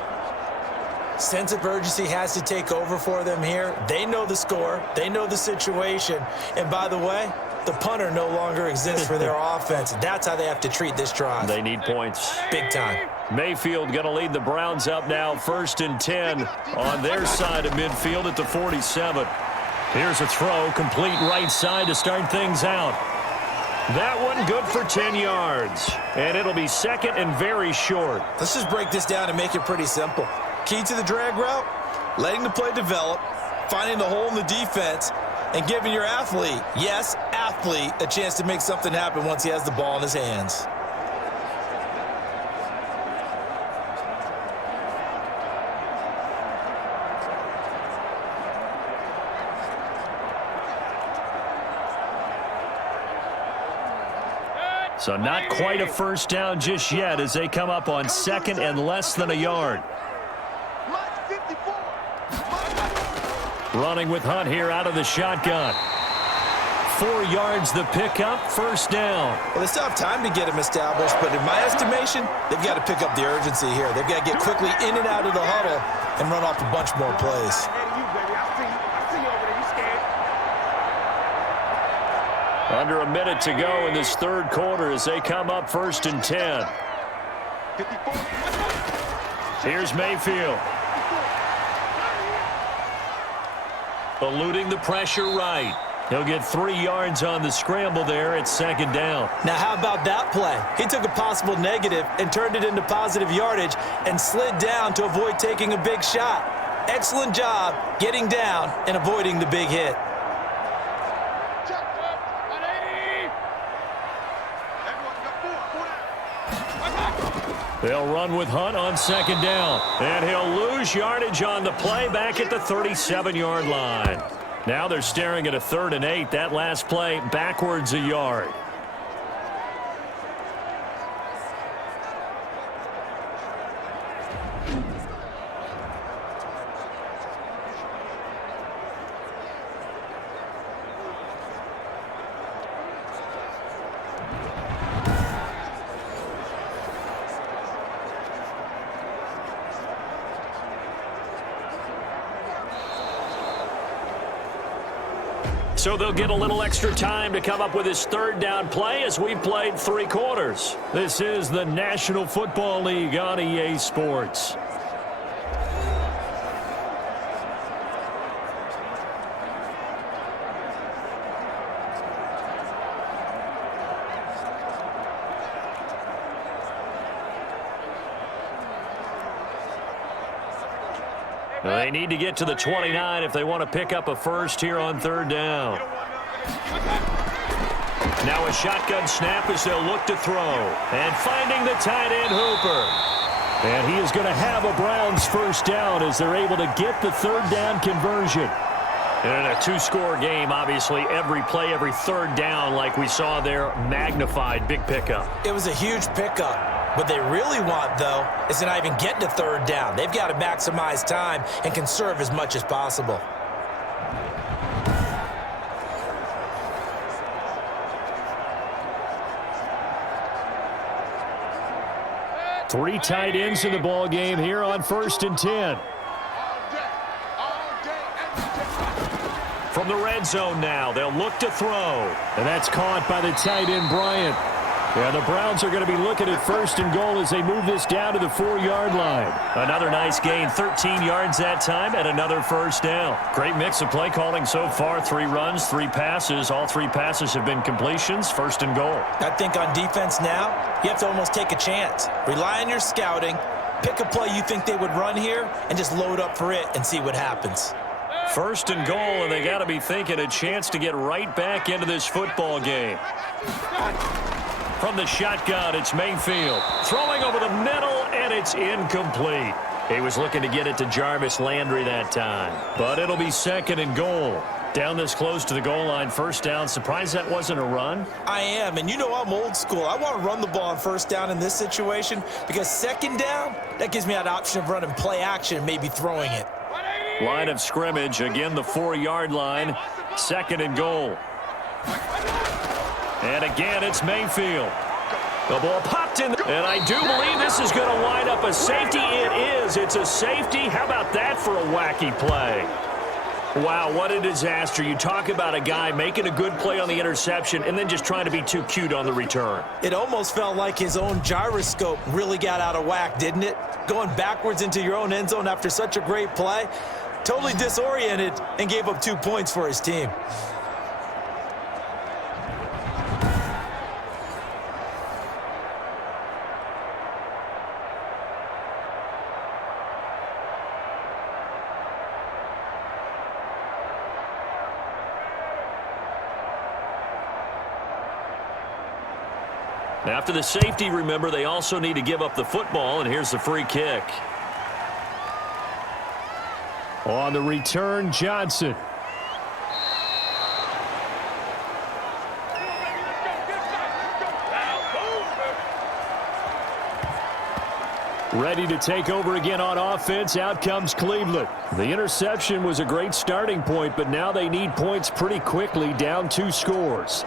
Sense of urgency has to take over for them here. They know the score. They know the situation. And by the way, the punter no longer exists for their offense. That's how they have to treat this drive. They need points. Big time. Mayfield going to lead the Browns up now, 1st and 10 on their side of midfield at the 47. Here's a throw, complete right side to start things out. That one good for 10 yards. And it'll be second and very short. Let's just break this down and make it pretty simple. Key to the drag route, letting the play develop, finding the hole in the defense, and giving your athlete, yes, athlete, a chance to make something happen once he has the ball in his hands. So not quite a first down just yet as they come up on second and less than a yard. Running with Hunt here out of the shotgun. 4 yards the pickup, first down. Well, they still have time to get him established, but in my estimation, they've got to pick up the urgency here. They've got to get quickly in and out of the huddle and run off a bunch more plays. Under a minute to go in this third quarter as they come up 1st and 10. Here's Mayfield. Eluding the pressure right. He'll get 3 yards on the scramble there at second down. Now, how about that play? He took a possible negative and turned it into positive yardage and slid down to avoid taking a big shot. Excellent job getting down and avoiding the big hit. They'll run with Hunt on second down. And he'll lose yardage on the play back at the 37-yard line. Now they're staring at a 3rd and 8. That last play backwards a yard. So they'll get a little extra time to come up with his 3rd down play as we've played 3 quarters. This is the National Football League on EA Sports. They need to get to the 29 if they want to pick up a first here on 3rd down. Now a shotgun snap as they'll look to throw. And finding the tight end Hooper. And he is going to have a Browns first down as they're able to get the third down conversion. And in a two-score game, obviously, every play, every third down, like we saw there, magnified. Big pickup. It was a huge pickup. What they really want, though, is to not even get to third down. They've got to maximize time and conserve as much as possible. Three tight ends in the ball game here on 1st and 10. From the red zone now, they'll look to throw. And that's caught by the tight end, Bryant. Yeah, the Browns are going to be looking at 1st and goal as they move this down to the 4-yard line. Another nice gain, 13 yards that time, and another first down. Great mix of play calling so far. 3 runs, 3 passes. All 3 passes have been completions. 1st and goal. I think on defense now, you have to almost take a chance. Rely on your scouting. Pick a play you think they would run here and just load up for it and see what happens. 1st and goal, and they got to be thinking a chance to get right back into this football game. From the shotgun, it's Mayfield. Throwing over the middle, and it's incomplete. He was looking to get it to Jarvis Landry that time. But it'll be 2nd and goal. Down this close to the goal line, first down. Surprised that wasn't a run? I am, and you know I'm old school. I want to run the ball on first down in this situation because 2nd down, that gives me that option of running play action and maybe throwing it. Line of scrimmage, again the 4-yard line, 2nd and goal. And again, it's Mayfield. The ball popped in, and I do believe this is going to wind up a safety. It is. It's a safety. How about that for a wacky play? Wow, what a disaster. You talk about a guy making a good play on the interception and then just trying to be too cute on the return. It almost felt like his own gyroscope really got out of whack, didn't it? Going backwards into your own end zone after such a great play. Totally disoriented and gave up 2 points for his team. After the safety, remember, they also need to give up the football, and here's the free kick. On the return, Johnson. Ready to take over again on offense. Out comes Cleveland. The interception was a great starting point, but now they need points pretty quickly, down 2 scores.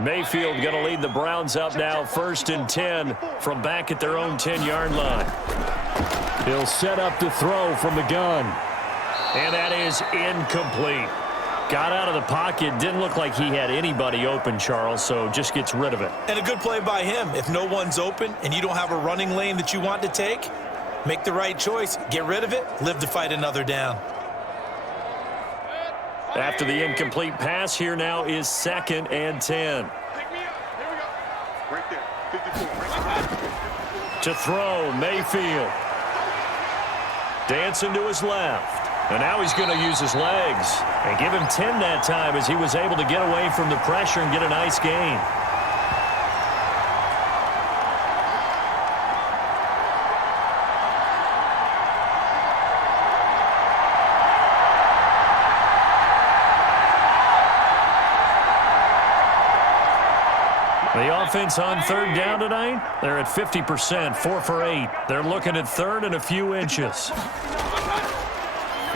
Mayfield going to lead the Browns up now, 1st and 10 from back at their own 10-yard line. He'll set up to throw from the gun. And that is incomplete. Got out of the pocket. Didn't look like he had anybody open, Charles, so just gets rid of it. And a good play by him. If no one's open and you don't have a running lane that you want to take, make the right choice. Get rid of it. Live to fight another down. After the incomplete pass, here now is 2nd and 10. To throw, Mayfield. Dancing to his left. And now he's going to use his legs. And give him 10 that time as he was able to get away from the pressure and get a nice gain. The offense on 3rd down tonight, they're at 50%, 4 for 8. They're looking at 3rd and a few inches.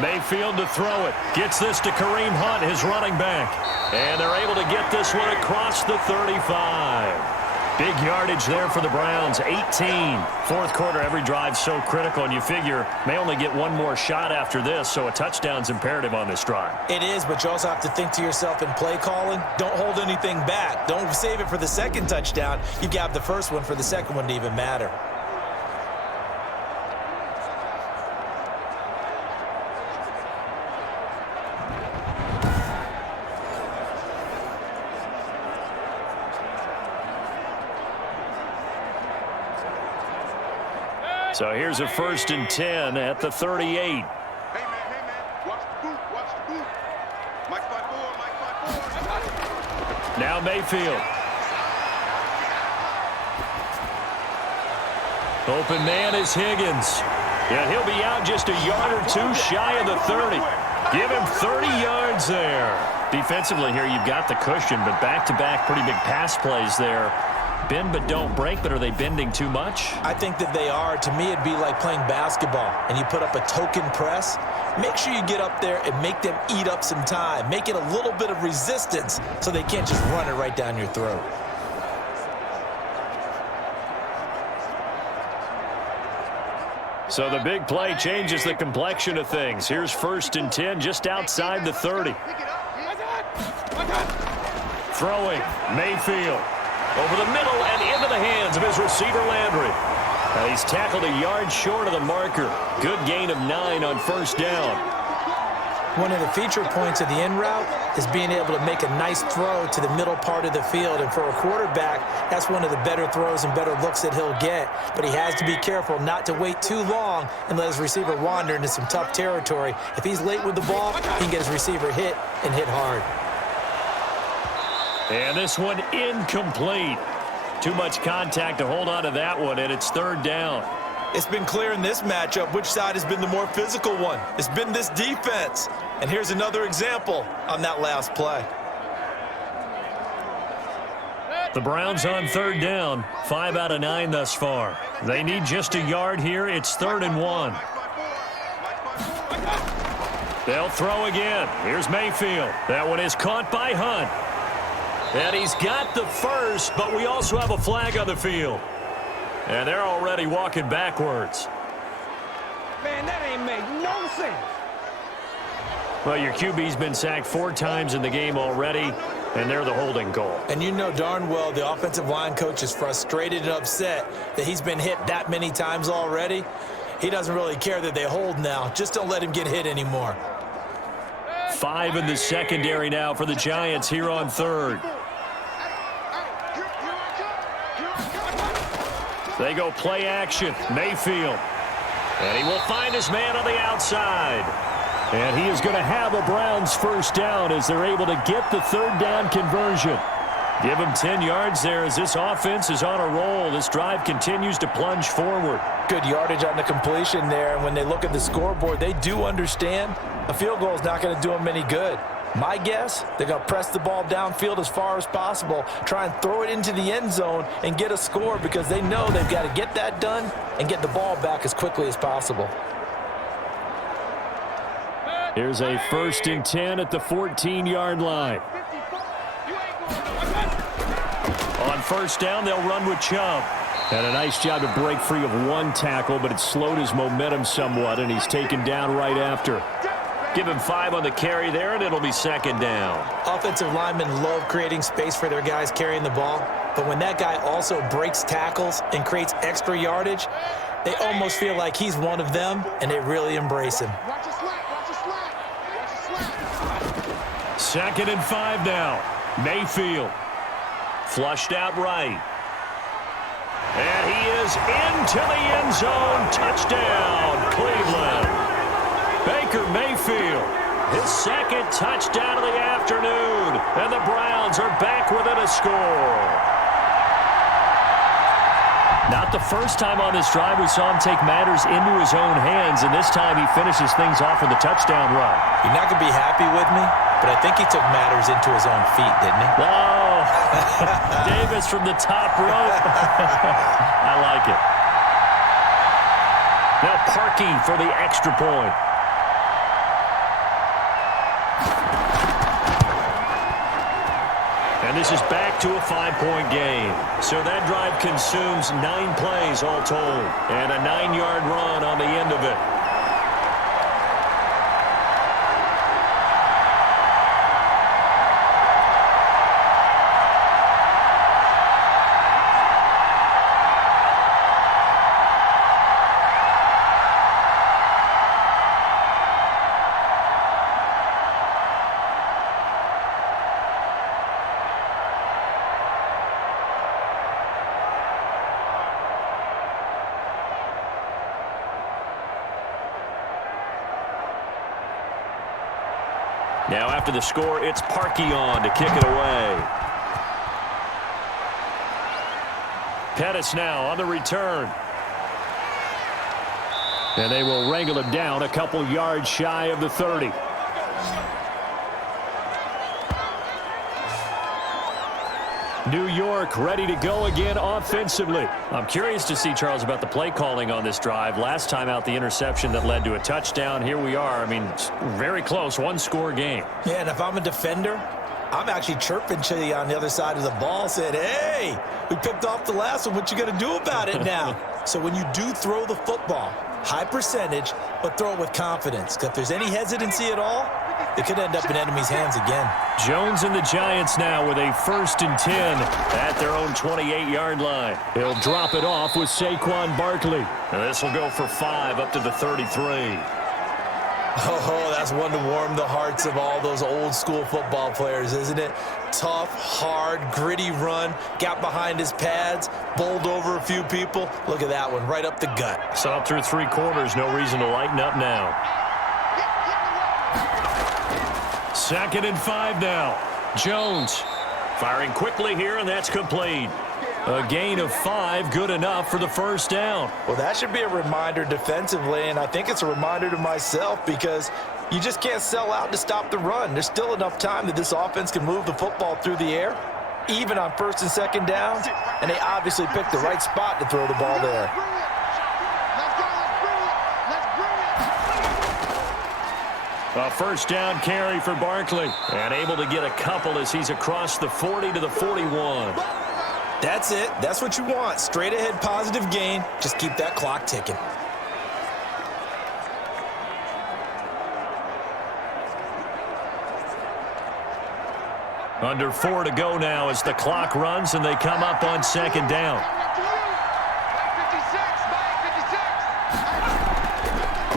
Mayfield to throw it. Gets this to Kareem Hunt, his running back. And they're able to get this one across the 35. Big yardage there for the Browns, 18. 4th quarter, every drive so critical, and you figure may only get one more shot after this, so a touchdown's imperative on this drive. It is, but you also have to think to yourself in play calling, don't hold anything back. Don't save it for the 2nd touchdown. You've got the 1st one for the 2nd one to even matter. So here's a 1st and 10 at the 38. Hey, man, watch the boot, Mike 5-4, Mike 5-4. Now Mayfield. Open man is Higgins. And he'll be out just a yard or two shy of the 30. Give him 30 yards there. Defensively here, you've got the cushion, but back-to-back pretty big pass plays there. Bend but don't break, but are they bending too much? I think that they are. To me, it'd be like playing basketball, and you put up a token press. Make sure you get up there and make them eat up some time. Make it a little bit of resistance so they can't just run it right down your throat. So the big play changes the complexion of things. Here's 1st and 10 just outside the 30. Throwing, Mayfield. Over the middle and into the hands of his receiver, Landry. He's tackled a yard short of the marker. Good gain of 9 on 1st down. One of the feature points of the in route is being able to make a nice throw to the middle part of the field. And for a quarterback, that's one of the better throws and better looks that he'll get. But he has to be careful not to wait too long and let his receiver wander into some tough territory. If he's late with the ball, he can get his receiver hit and hit hard. And this one incomplete. Too much contact to hold on to that one, and it's 3rd down. It's been clear in this matchup which side has been the more physical one. It's been this defense. And here's another example on that last play. The Browns on 3rd down, 5 out of 9 thus far. They need just a yard here. It's 3rd and 1. They'll throw again. Here's Mayfield. That one is caught by Hunt. And he's got the first, but we also have a flag on the field. And they're already walking backwards. Man, that ain't make no sense. Well, your QB's been sacked 4 times in the game already, and they're the holding goal. And you know darn well the offensive line coach is frustrated and upset that he's been hit that many times already. He doesn't really care that they hold now. Just don't let him get hit anymore. 5 in the secondary now for the Giants here on 3rd. They go play action. Mayfield. And he will find his man on the outside. And he is going to have a Browns 1st down as they're able to get the 3rd down conversion. Give him 10 yards there as this offense is on a roll. This drive continues to plunge forward. Good yardage on the completion there. And when they look at the scoreboard, they do understand a field goal is not going to do them any good. My guess, they're going to press the ball downfield as far as possible, try and throw it into the end zone and get a score because they know they've got to get that done and get the ball back as quickly as possible. Here's a 1st and 10 at the 14-yard line. On 1st down, they'll run with Chubb. And a nice job to break free of 1 tackle, but it slowed his momentum somewhat, and he's taken down right after. Give him 5 on the carry there, and it'll be 2nd down. Offensive linemen love creating space for their guys carrying the ball, but when that guy also breaks tackles and creates extra yardage, they almost feel like he's one of them, and they really embrace him. Watch the slack, watch the slack. Watch the slack. 2nd and 5 now. Mayfield. Flushed out right. And he is into the end zone. Touchdown, Cleveland. Baker Mayfield, his 2nd touchdown of the afternoon. And the Browns are back within a score. Not the first time on this drive we saw him take matters into his own hands, and this time he finishes things off with a touchdown run. You're not going to be happy with me, but I think he took matters into his own feet, didn't he? Oh, Davis from the top rope. I like it. Now Parkey for the extra point. And this is back to a 5-point game. So that drive consumes 9 plays all told. And a 9-yard run on the end of it. Now after the score, it's Parkey on to kick it away. Pettis now on the return. And they will wrangle him down a couple yards shy of the 30. New York ready to go again offensively. I'm curious to see, Charles, about the play calling on this drive. Last time out, the interception that led to a touchdown. Here we are. I mean, very close, one-score game. Yeah, and if I'm a defender, I'm actually chirping to you on the other side of the ball, saying, hey, we picked off the last one. What you going to do about it now? So when you do throw the football, high percentage, but throw it with confidence. Because if there's any hesitancy at all, it could end up in enemy's hands again. Jones and the Giants now with a 1st and 10 at their own 28-yard line. He'll drop it off with Saquon Barkley. And this will go for 5 up to the 33. Oh, that's one to warm the hearts of all those old-school football players, isn't it? Tough, hard, gritty run, got behind his pads, bowled over a few people. Look at that one, right up the gut. Saw through 3 quarters, no reason to lighten up now. 2nd and 5 now. Jones Firing quickly here, and that's complete. A gain of 5, good enough for the first down. Well, that should be a reminder defensively, and I think it's a reminder to myself because you just can't sell out to stop the run. There's still enough time that this offense can move the football through the air, even on 1st and 2nd downs, and they obviously picked the right spot to throw the ball there. A first down carry for Barkley. And able to get a couple as he's across the 40 to the 41. That's it. That's what you want. Straight ahead positive gain. Just keep that clock ticking. Under 4 to go now as the clock runs and they come up on 2nd down.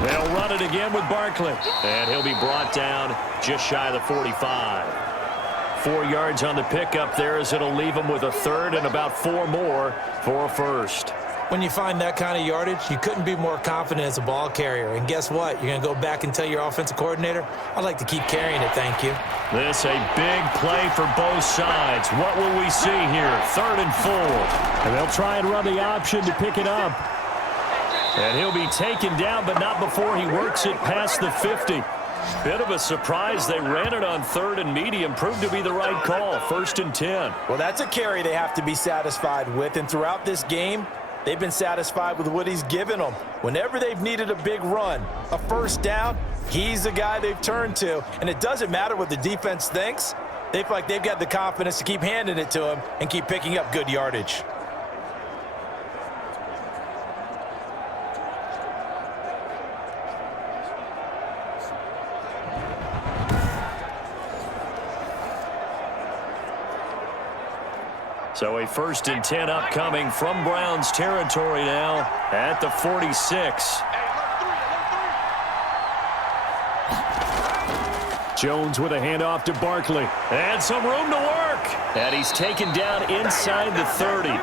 They'll run it again with Barkley. And he'll be brought down just shy of the 45. 4 yards on the pickup there as it'll leave him with a 3rd and about 4 more for a first. When you find that kind of yardage, you couldn't be more confident as a ball carrier. And guess what? You're going to go back and tell your offensive coordinator, I'd like to keep carrying it, thank you. This a big play for both sides. What will we see here? 3rd and 4. And they'll try and run the option to pick it up. And he'll be taken down, but not before he works it past the 50. Bit of a surprise. They ran it on 3rd and medium. Proved to be the right call. 1st and 10. Well, that's a carry they have to be satisfied with. And throughout this game, they've been satisfied with what he's given them. Whenever they've needed a big run, a first down, he's the guy they've turned to. And it doesn't matter what the defense thinks. They feel like they've got the confidence to keep handing it to him and keep picking up good yardage. So a 1st and 10 upcoming from Browns territory now at the 46. Jones with a handoff to Barkley. And some room to work. And he's taken down inside the 30.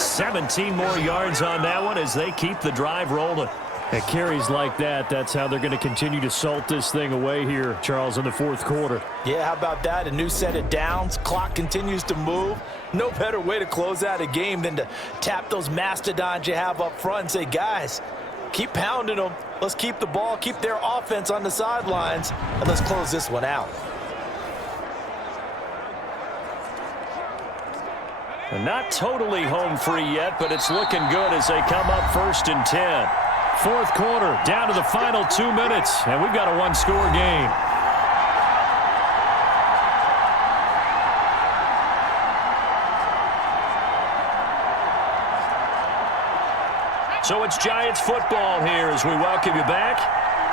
17 more yards on that one as they keep the drive rolling. At carries like that, that's how they're going to continue to salt this thing away here, Charles, in the 4th quarter. Yeah, how about that? A new set of downs. Clock continues to move. No better way to close out a game than to tap those mastodons you have up front and say, guys, keep pounding them. Let's keep the ball, keep their offense on the sidelines, and let's close this one out. And not totally home free yet, but it's looking good as they come up 1st and 10. 4th quarter, down to the final 2 minutes, and we've got a 1-score game. So it's Giants football here as we welcome you back.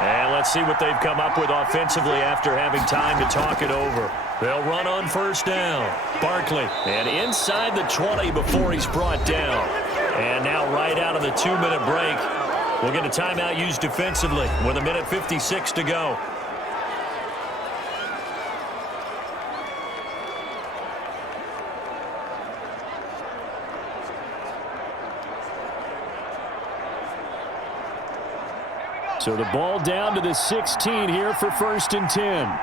And let's see what they've come up with offensively after having time to talk it over. They'll run on 1st down. Barkley, and inside the 20 before he's brought down. And now right out of the 2-minute break, we'll get a timeout used defensively with 1:56 to go. So the ball down to the 16 here for 1st and 10.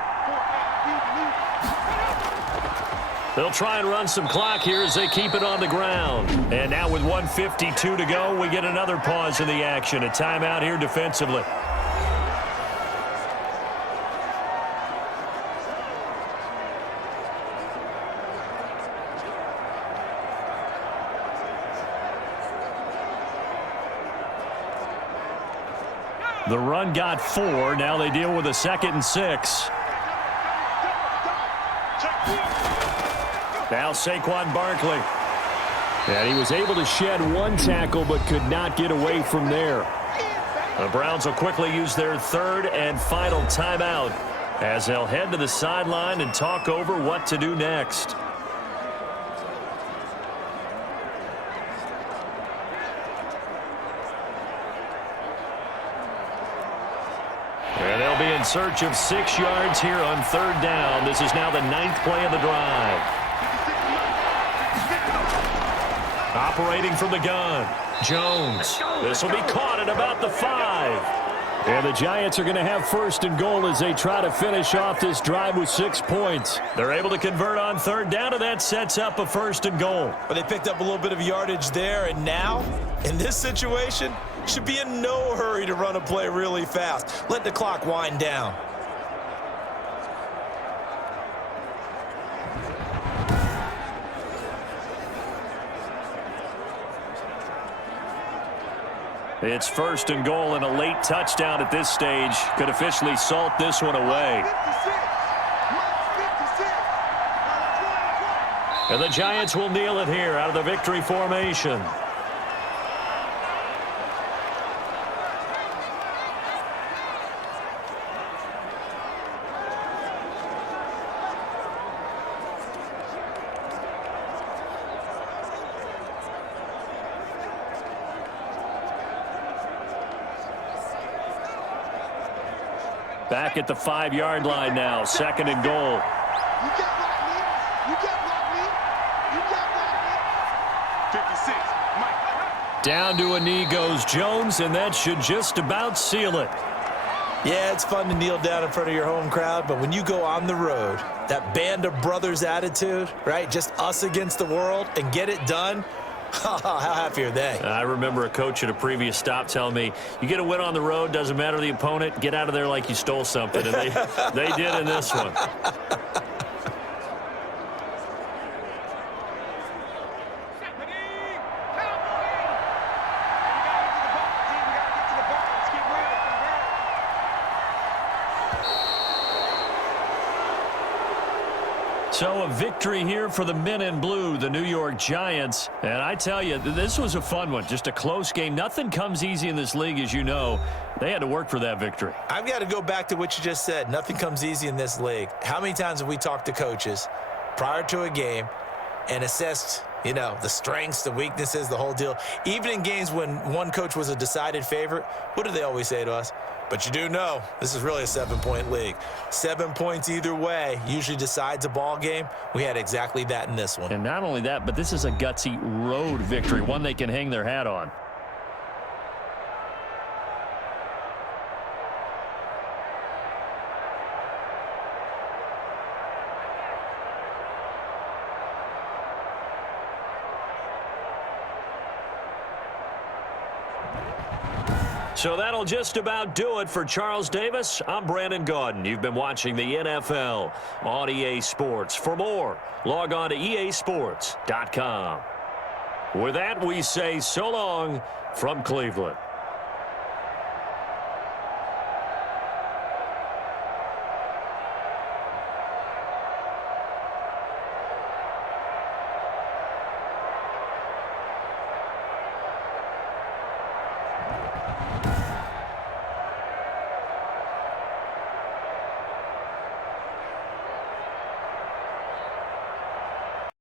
They'll try and run some clock here as they keep it on the ground. And now with 1:52 to go, we get another pause in the action. A timeout here defensively. The run got 4. Now they deal with a 2nd and 6. Now Saquon Barkley. And he was able to shed 1 tackle but could not get away from there. The Browns will quickly use their 3rd and final timeout as they'll head to the sideline and talk over what to do next. And they'll be in search of 6 yards here on 3rd down. This is now the 9th play of the drive. Operating from the gun, Jones. This will be caught at about the 5. And the Giants are going to have 1st and goal as they try to finish off this drive with 6 points. They're able to convert on 3rd down, and that sets up a 1st and goal. But they picked up a little bit of yardage there, and now, in this situation, should be in no hurry to run a play really fast. Let the clock wind down. It's 1st and goal, and a late touchdown at this stage could officially salt this one away. And the Giants will kneel it here out of the victory formation. Back at the 5-yard line now, 2nd and goal. You can't block me. You can't block me. You can't block me. 56, Mike. Down to a knee goes Jones, and that should just about seal it. Yeah, it's fun to kneel down in front of your home crowd, but when you go on the road, that band of brothers attitude, right? Just us against the world and get it done. How happy are they? I remember a coach at a previous stop telling me, you get a win on the road, doesn't matter the opponent, get out of there like you stole something. And they did in this one. So a victory here for the men in blue, the New York Giants. And I tell you, this was a fun one. Just a close game. Nothing comes easy in this league, as you know. They had to work for that victory. I've got to go back to what you just said. Nothing comes easy in this league. How many times have we talked to coaches prior to a game and assessed, you know, the strengths, the weaknesses, the whole deal? Even in games when one coach was a decided favorite, what do they always say to us? But you do know this is really a 7-point league. 7 points either way usually decides a ball game. We had exactly that in this one. And not only that, but this is a gutsy road victory, one they can hang their hat on. So that'll just about do it for Charles Davis. I'm Brandon Gaudin. You've been watching the NFL on EA Sports. For more, log on to easports.com. With that, we say so long from Cleveland.